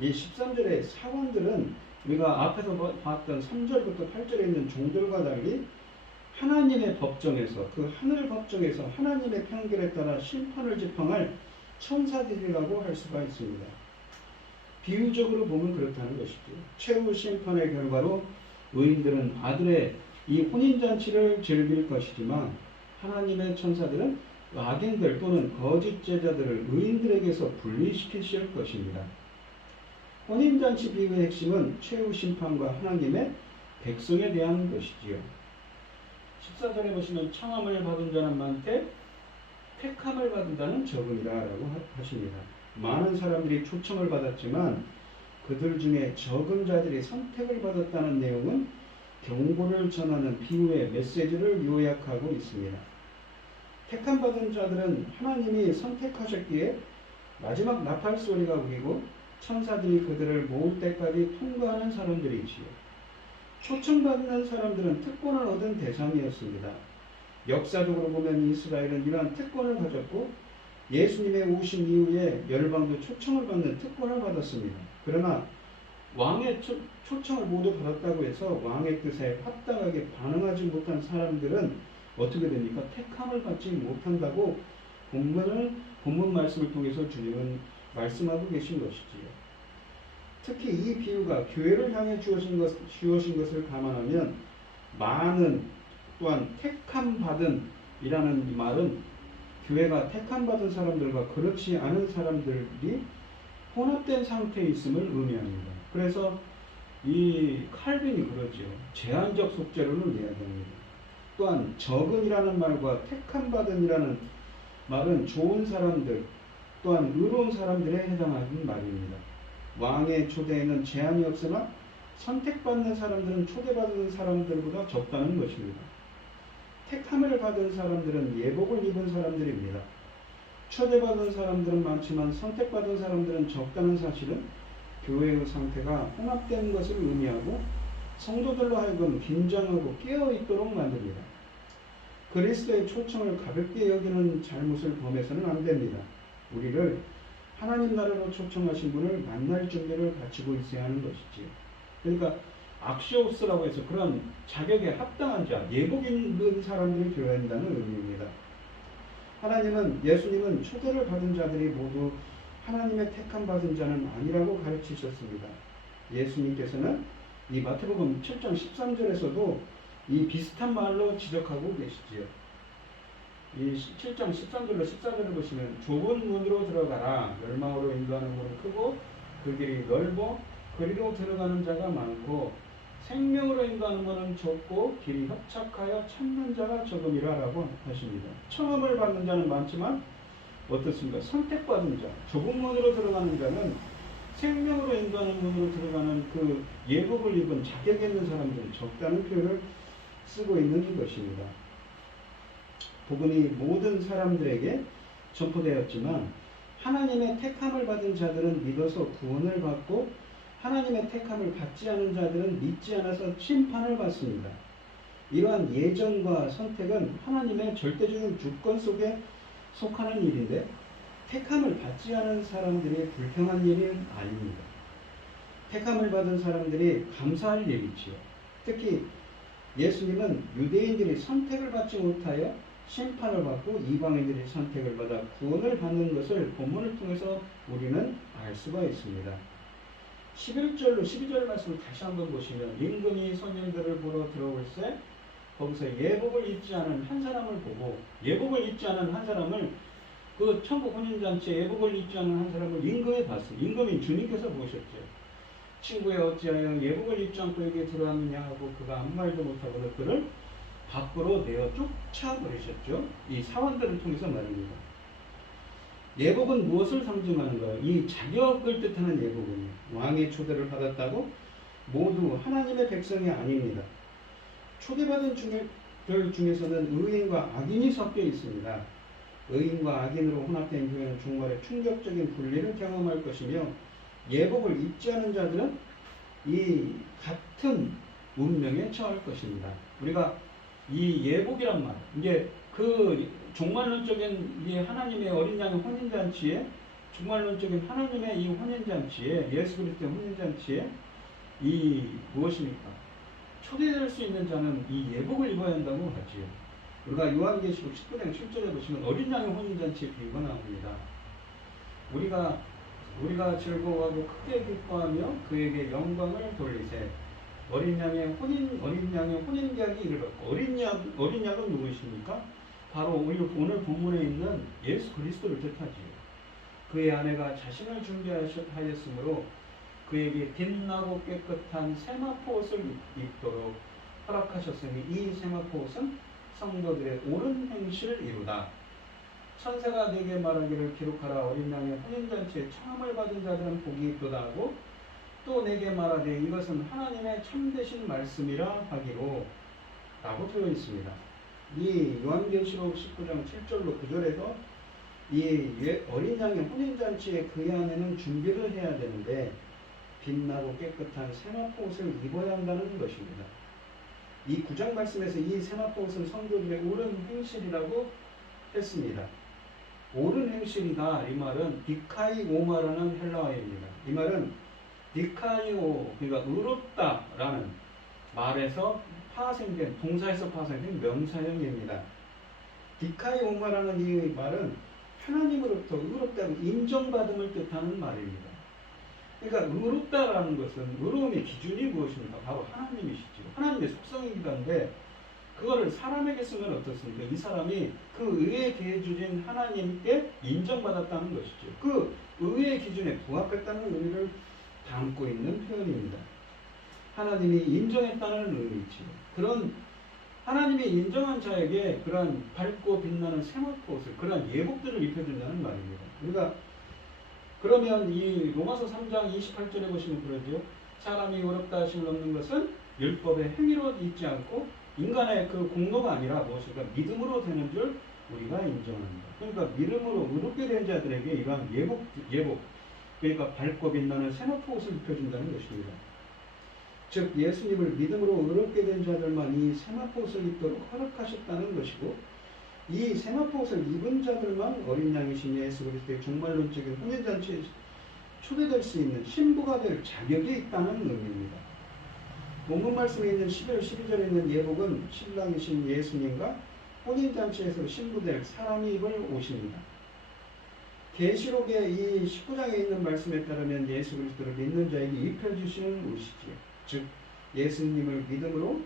이 13절의 사원들은 우리가 앞에서 봤던 3절부터 8절에 있는 종들과 달리 하나님의 법정에서 그 하늘 법정에서 하나님의 판결에 따라 심판을 집행할 천사들이라고 할 수가 있습니다. 비유적으로 보면 그렇다는 것이죠. 최후 심판의 결과로 의인들은 아들의 이 혼인잔치를 즐길 것이지만 하나님의 천사들은 악인들 또는 거짓 제자들을 의인들에게서 분리시키실 것입니다. 혼인잔치 비유의 핵심은 최후 심판과 하나님의 백성에 대한 것이지요. 14절에 보시면 청함을 받은 자는 많되 택함을 받은 자는 적으니라라고 하십니다. 많은 사람들이 초청을 받았지만 그들 중에 적은 자들이 선택을 받았다는 내용은 경고를 전하는 비유의 메시지를 요약하고 있습니다. 택함 받은 자들은 하나님이 선택하셨기에 마지막 나팔 소리가 울리고 천사들이 그들을 모을 때까지 통과하는 사람들이지요. 초청받는 사람들은 특권을 얻은 대상이었습니다. 역사적으로 보면 이스라엘은 이러한 특권을 가졌고 예수님의 오신 이후에 열방도 초청을 받는 특권을 받았습니다. 그러나 왕의 초청을 모두 받았다고 해서 왕의 뜻에 합당하게 반응하지 못한 사람들은 어떻게 됩니까? 택함을 받지 못한다고 본문 말씀을 통해서 주님은 말씀하고 계신 것이지요. 특히 이 비유가 교회를 향해 주어진 것을 감안하면 많은 또한 택함 받은 이라는 이 말은 교회가 택함 받은 사람들과 그렇지 않은 사람들이 혼합된 상태에 있음을 의미합니다. 그래서 이 칼빈이 그러죠. 제한적 속죄론을 이야기합니다. 또한 적은이라는 말과 택함 받은이라는 말은 좋은 사람들 또한 의로운 사람들에 해당하는 말입니다. 왕의 초대에는 제한이 없으나 선택받는 사람들은 초대받은 사람들보다 적다는 것입니다. 택함을 받은 사람들은 예복을 입은 사람들입니다. 초대받은 사람들은 많지만 선택받은 사람들은 적다는 사실은 교회의 상태가 혼합된 것을 의미하고 성도들로 하여금 긴장하고 깨어있도록 만듭니다. 그리스도의 초청을 가볍게 여기는 잘못을 범해서는 안 됩니다. 우리를 하나님 나라로 초청하신 분을 만날 준비를 갖추고 있어야 하는 것이지요. 그러니까 악시오스라고 해서 그런 자격에 합당한 자, 예복 입은 사람들이 되어야 한다는 의미입니다. 예수님은 초대를 받은 자들이 모두 하나님의 택함 받은 자는 아니라고 가르치셨습니다. 예수님께서는 이 마태복음 7장 13절에서도 이 비슷한 말로 지적하고 계시지요. 이 7장 13절로 14절을 보시면 좁은 문으로 들어가라. 멸망으로 인도하는 문은 크고 그 길이 넓어 그리로 들어가는 자가 많고 생명으로 인도하는 문은 좁고 길이 협착하여 찾는 자가 적음이라 라고 하십니다. 청음을 받는 자는 많지만 어떻습니까? 선택받은 자, 좁은 문으로 들어가는 자는 생명으로 인도하는 문으로 들어가는 그 예복을 입은 자격 있는 사람들이 적다는 표현을 쓰고 있는 것입니다. 복음이 모든 사람들에게 전포되었지만 하나님의 택함을 받은 자들은 믿어서 구원을 받고 하나님의 택함을 받지 않은 자들은 믿지 않아서 심판을 받습니다. 이러한 예정과 선택은 하나님의 절대적인 주권 속에 속하는 일인데 택함을 받지 않은 사람들이 불평한 일은 아닙니다. 택함을 받은 사람들이 감사할 일이지요. 특히 예수님은 유대인들이 선택을 받지 못하여 심판을 받고 이방인들이 선택을 받아 구원을 받는 것을 본문을 통해서 우리는 알 수가 있습니다. 11절로 12절 말씀을 다시 한번 보시면 임금이 손님들을 보러 들어올세 거기서 예복을 입지 않은 한 사람을 보고 예복을 입지 않은 한 사람을 그 천국 혼인잔치에 예복을 입지 않은 한 사람을 임금이 봤습니다. 임금이 주님께서 보셨죠. 친구에 어찌하여 예복을 입지 않고 여기에 들어왔느냐 하고 그가 아무 말도 못하고 그를 밖으로 내어 쫓아버리셨죠. 이 사원들을 통해서 말입니다. 예복은 무엇을 상징하는가요? 이 자격을 뜻하는 예복은요. 왕의 초대를 받았다고 모두 하나님의 백성이 아닙니다. 초대받은 들 중에서는 의인과 악인이 섞여 있습니다. 의인과 악인으로 혼합된 교회는 중간에 충격적인 분리를 경험할 것이며 예복을 입지 않은 자들은 이 같은 운명에 처할 것입니다. 우리가 이 예복이란 말, 이게 그 종말론적인 이 하나님의 어린 양의 혼인잔치에 종말론적인 하나님의 이 혼인잔치에 예수 그리스도의 혼인잔치에 이 무엇입니까? 초대될 수 있는 자는 이 예복을 입어야 한다고 하지요. 우리가 요한계시록 19장 7절에 보시면 어린 양의 혼인잔치의 비유가 나옵니다. 우리가 즐거워하고 크게 기뻐하며 그에게 영광을 돌리세. 어린 양의 혼인계약이 이르렀고 어린 양은 누구이십니까? 바로 오늘 본문에 있는 예수 그리스도를 뜻하지요. 그의 아내가 자신을 준비하였으므로 그에게 빛나고 깨끗한 세마포 옷을 입도록 허락하셨으니 이 세마포 옷은 성도들의 옳은 행실을 이루다. 천사가 내게 말하기를 기록하라. 어린 양의 혼인잔치에 청함을 받은 자들은 복이 있도다 하고 또 내게 말하되 이것은 하나님의 참되신 말씀이라 하기로 라고 되어 있습니다. 이 요한계시록 19장 7절로 9절에서 이 어린 양의 혼인잔치에 그의 아내는 준비를 해야 되는데 빛나고 깨끗한 세마포 옷을 입어야 한다는 것입니다. 이 9장 말씀에서 이 세마포 옷은 성도들의 옳은 행실이라고 했습니다. 옳은 행실이다 이 말은 디카이오마라는 헬라어입니다. 이 말은 디카이오 그러니까 의롭다라는 말에서 파생된 동사에서 파생된 명사형입니다. 디카이오마라는 이 말은 하나님으로부터 의롭다고 인정받음을 뜻하는 말입니다. 그러니까 의롭다라는 것은 의로움의 기준이 무엇입니까? 바로 하나님이시죠. 하나님의 속성이기도 한데 그거를 사람에게 쓰면 어떻습니까? 이 사람이 그 의의 기준에 주신 하나님께 인정받았다는 것이죠. 그 의의 기준에 부합했다는 의미를 담고 있는 표현입니다. 하나님이 인정했다는 의미죠. 그런 하나님이 인정한 자에게 그러한 밝고 빛나는 세마포 옷을 그러한 예복들을 입혀준다는 말입니다. 우리가 그러면 이 로마서 3장 28절에 보시면 그러죠. 사람이 의롭다 하심을 얻는 것은 율법의 행위로 있지 않고 인간의 그 공로가 아니라 무엇일까? 믿음으로 되는 줄 우리가 인정합니다. 그러니까 믿음으로 의롭게 된 자들에게 이러한 예복 그러니까 밝고 빛나는 세마포 옷을 입혀준다는 것입니다. 즉 예수님을 믿음으로 의롭게 된 자들만 이 세마포 옷을 입도록 허락하셨다는 것이고 이 세마포 옷을 입은 자들만 어린 양이신 예수 그리스도의 종말론적인 혼인잔치에 초대될 수 있는 신부가 될 자격이 있다는 의미입니다. 본문 말씀에 있는 11월 12절에 있는 예복은 신랑이신 예수님과 혼인잔치에서 신부될 사람이 입을 옷입니다. 계시록의 이 19장에 있는 말씀에 따르면 예수 그리스도를 믿는 자에게 입혀주시는 옷이지요. 즉 예수님을 믿음으로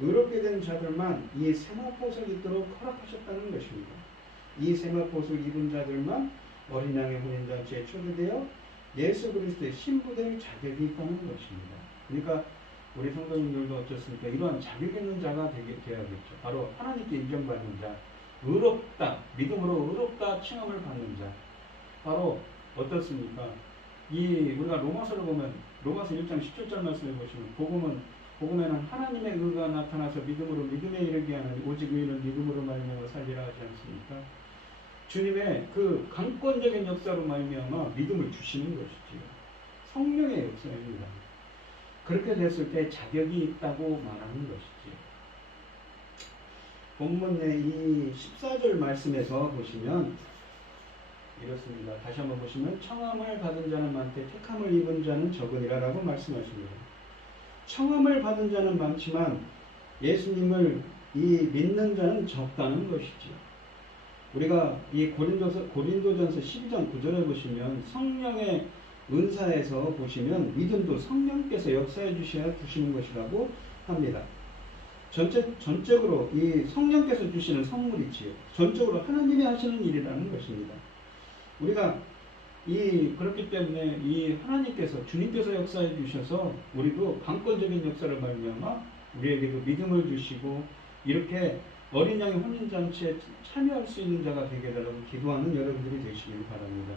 의롭게 된 자들만 이 세마포옷을 입도록 허락하셨다는 것입니다. 이 세마포옷을 입은 자들만 어린 양의 혼인잔치에 초대되어 예수 그리스도의 신부될 자격이 있다는 것입니다. 그러니까 우리 성도님들도 어떻습니까? 이러한 자격 있는 자가 되어야겠죠. 바로 하나님께 인정받는 자, 의롭다, 믿음으로 의롭다 칭함을 받는 자. 바로 어떻습니까? 우리가 로마서를 보면 로마서 1장 17절 말씀을 보시면 복음에는 하나님의 의가 나타나서 믿음으로 믿음에 이르게 하는 오직 의인은 믿음으로 말미암아 살리라 하지 않습니까? 주님의 그 강권적인 역사로 말미암아 믿음을 주시는 것이지요. 성령의 역사입니다. 그렇게 됐을 때 자격이 있다고 말하는 것이지요. 본문의 이 14절 말씀에서 보시면 이렇습니다. 다시 한번 보시면 청함을 받은 자는 많되 택함을 입은 자는 적으니라 라고 말씀하십니다. 청함을 받은 자는 많지만 예수님을 믿는 자는 적다는 것이지요. 우리가 이 고린도전서 12장 9절에 보시면 성령의 은사에서 보시면 믿음도 성령께서 역사해 주시는 것이라고 합니다. 전적으로 이 성령께서 주시는 선물이지요. 전적으로 하나님이 하시는 일이라는 것입니다. 우리가 그렇기 때문에 이 하나님께서 주님께서 역사해 주셔서 우리도 강권적인 역사를 말미암아 우리에게도 믿음을 주시고 이렇게 어린 양의 혼인잔치에 참여할 수 있는 자가 되게 해달라고 기도하는 여러분들이 되시길 바랍니다.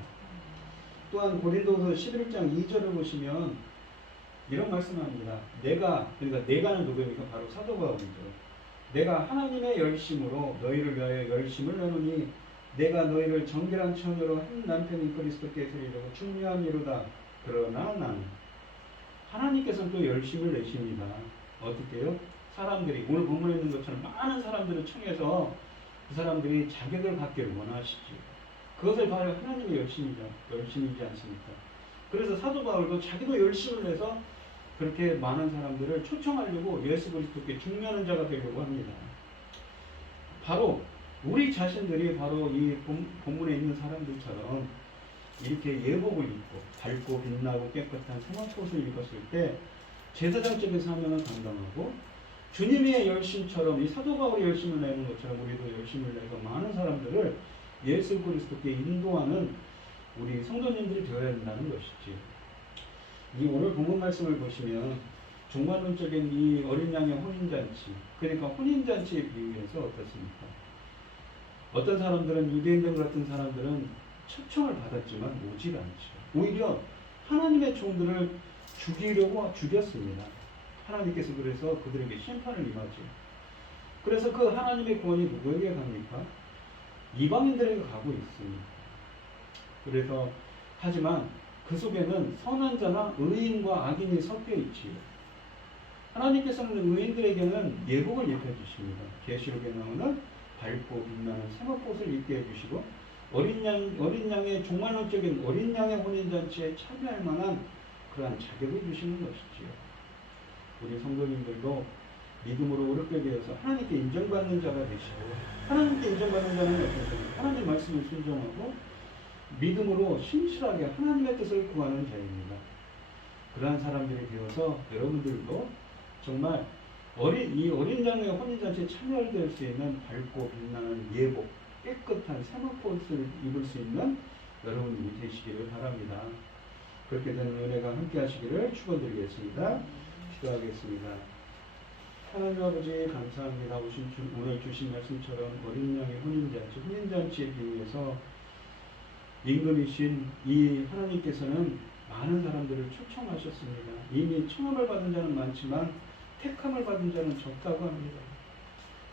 또한 고린도서 11장 2절을 보시면 이런 말씀을 합니다. 내가는 누구입니까? 바로 사도 바울이죠. 내가 하나님의 열심으로 너희를 위하여 열심을 내노니 내가 너희를 정결한 처녀로 한 남편인 그리스도께 드리려고 중요함이로다. 그러나 나는 하나님께서는 또 열심을 내십니다. 어떻게요? 사람들이 오늘 본문에 있는 것처럼 많은 사람들을 청해서 그 사람들이 자격을 갖기를 원하시죠. 그것을 바로 하나님의 열심이지 않습니까? 그래서 사도 바울도 자기도 열심을 내서 그렇게 많은 사람들을 초청하려고 예수 그리스도께 중요한 자가 되려고 합니다. 바로 우리 자신들이 바로 이 본문에 있는 사람들처럼 이렇게 예복을 입고 밝고 빛나고 깨끗한 세마포옷을 입었을 때 제사장적인 사명을 감당하고 주님의 열심처럼 이 사도 바울의 열심을 내는 것처럼 우리도 열심을 내서 많은 사람들을 예수 그리스도께 인도하는 우리 성도님들이 되어야 된다는 것이지. 이 오늘 본문 말씀을 보시면 종말론적인 이 어린 양의 혼인잔치, 그러니까 혼인잔치에 비유해서 어떻습니까? 어떤 사람들은 유대인들 같은 사람들은 초청을 받았지만 오질 않죠. 오히려 하나님의 종들을 죽였습니다. 하나님께서 그래서 그들에게 심판을 임하죠. 그래서 그 하나님의 구원이 누구에게 갑니까? 이방인들에게 가고 있습니다. 그래서 하지만 그 속에는 선한 자나 의인과 악인이 섞여 있지요. 하나님께서는 의인들에게는 예복을 입혀주십니다. 계시록에 나오는 밝고 빛나는 세마포옷을 입게 해주시고 어린 양의 종말론적인 어린 양의 혼인잔치에 참여할 만한 그러한 자격을 주시는 것이지요. 우리 성도님들도 믿음으로 의롭게 되어서 하나님께 인정받는 자가 되시고 하나님께 인정받는 자는 어떤 자입니까? 하나님 말씀을 순종하고 믿음으로 신실하게 하나님의 뜻을 구하는 자입니다. 그러한 사람들이 되어서 여러분들도 정말 어린 양의 혼인잔치에 참여할 수 있는 밝고 빛나는 예복, 깨끗한 세마포옷을 입을 수 있는 여러분들이 되시기를 바랍니다. 그렇게 되는 은혜가 함께 하시기를 축원드리겠습니다. 기도하겠습니다. 하나님 아버지 감사합니다. 오늘 주신 말씀처럼 어린 양의 혼인잔치에 비유해서 임금이신 이 하나님께서는 많은 사람들을 초청하셨습니다. 이미 청함을 받은 자는 많지만 택함을 받은 자는 적다고 합니다.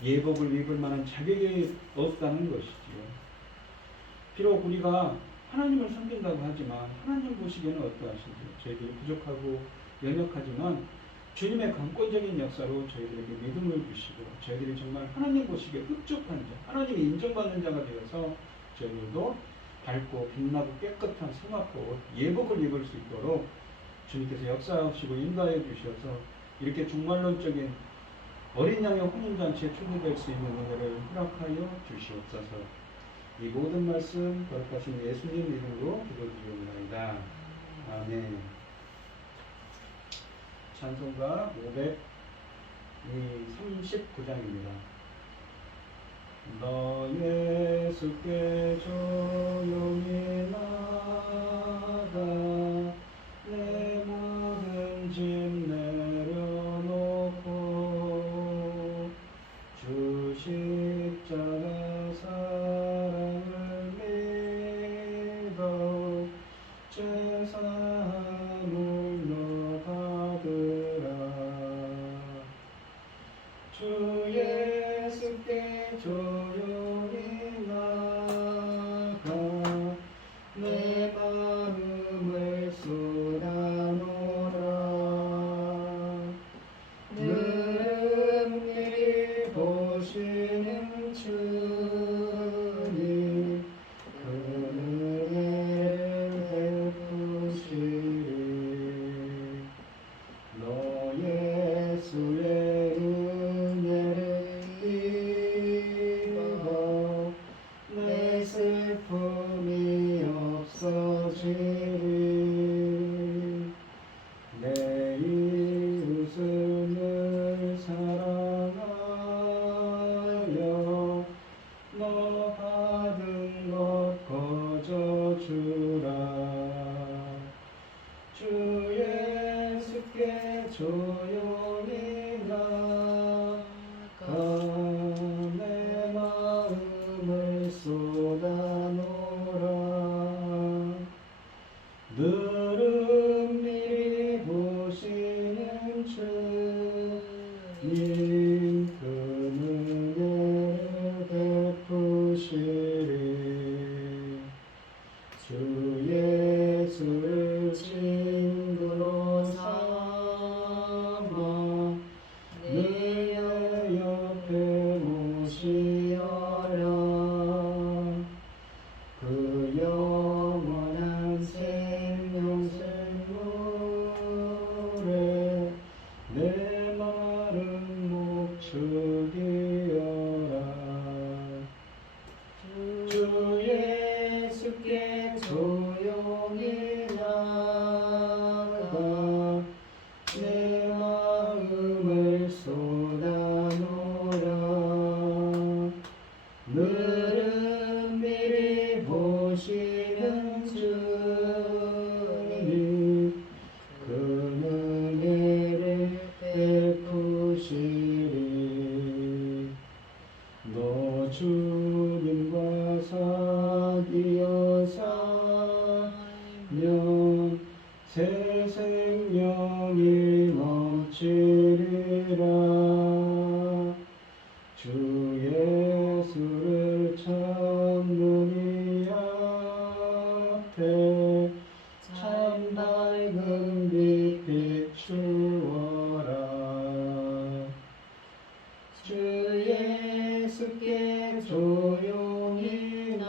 예복을 입을 만한 자격이 없다는 것이지요. 비록 우리가 하나님을 섬긴다고 하지만 하나님 보시기에는 어떠하신지 저희들이 부족하고 연약하지만 주님의 강권적인 역사로 저희들에게 믿음을 주시고 저희들이 정말 하나님 보시기에 흡족한 자, 하나님이 인정받는 자가 되어서 저희들도 밝고 빛나고 깨끗한 세마포 예복을 입을 수 있도록 주님께서 역사하시고 인도하여 주셔서 이렇게 종말론적인 어린 양의 혼인잔치에 초대될 수 있는 은혜를 허락하여 주시옵소서. 이 모든 말씀 거룩하신 예수님 이름으로 기도드리옵나이다. 아멘. 찬송가 539장입니다. 너 예수께 조용히 나가 내 모든 짐 내려놓고 주 십자가 사랑을 믿어 제사함을 너 받으라. 주 예수께 조용히 나가 내 마음을 쏟아놓으라. 능히 보시는 주님 그 은혜를 베푸시리. 너 예수의 은혜를 입어 내 슬픔이 없어지리. 내 이웃을 늘 사랑하여 너 받은 것 거저주라. 주 예수께 조용히 나가 내 마음을 쏟아놓으라. 늘은 미리 보시는 주님 그 은혜를 베푸시리. 주 예수를 친구로 삼아 내 옆에 모시어라. 그 영원한 생명샘물에 내 마른 목축이여라. 주 예수께 조용히 나가 내 마음을 쏟아놓으라. 늘은 미리 보시는 주님 그 은혜를 베푸시리. 너 주님과 사귀어 살면 새 생명이 넘치리라. 주 예수를 찾는 이 앞에 참 밝은 빛 비추어라. 주 예수께 조용히 나가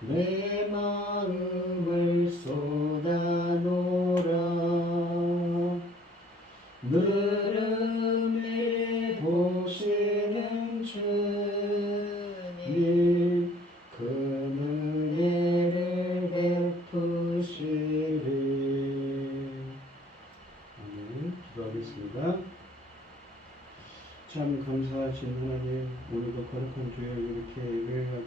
내 마음을 쏟아놓으라. 늘은 미리 보시는 주님 그 은혜를 베푸시리. 아멘. 기도하겠습니다. 참 감사하신 하나님, 오늘도 거룩한 주여 이렇게 예배하게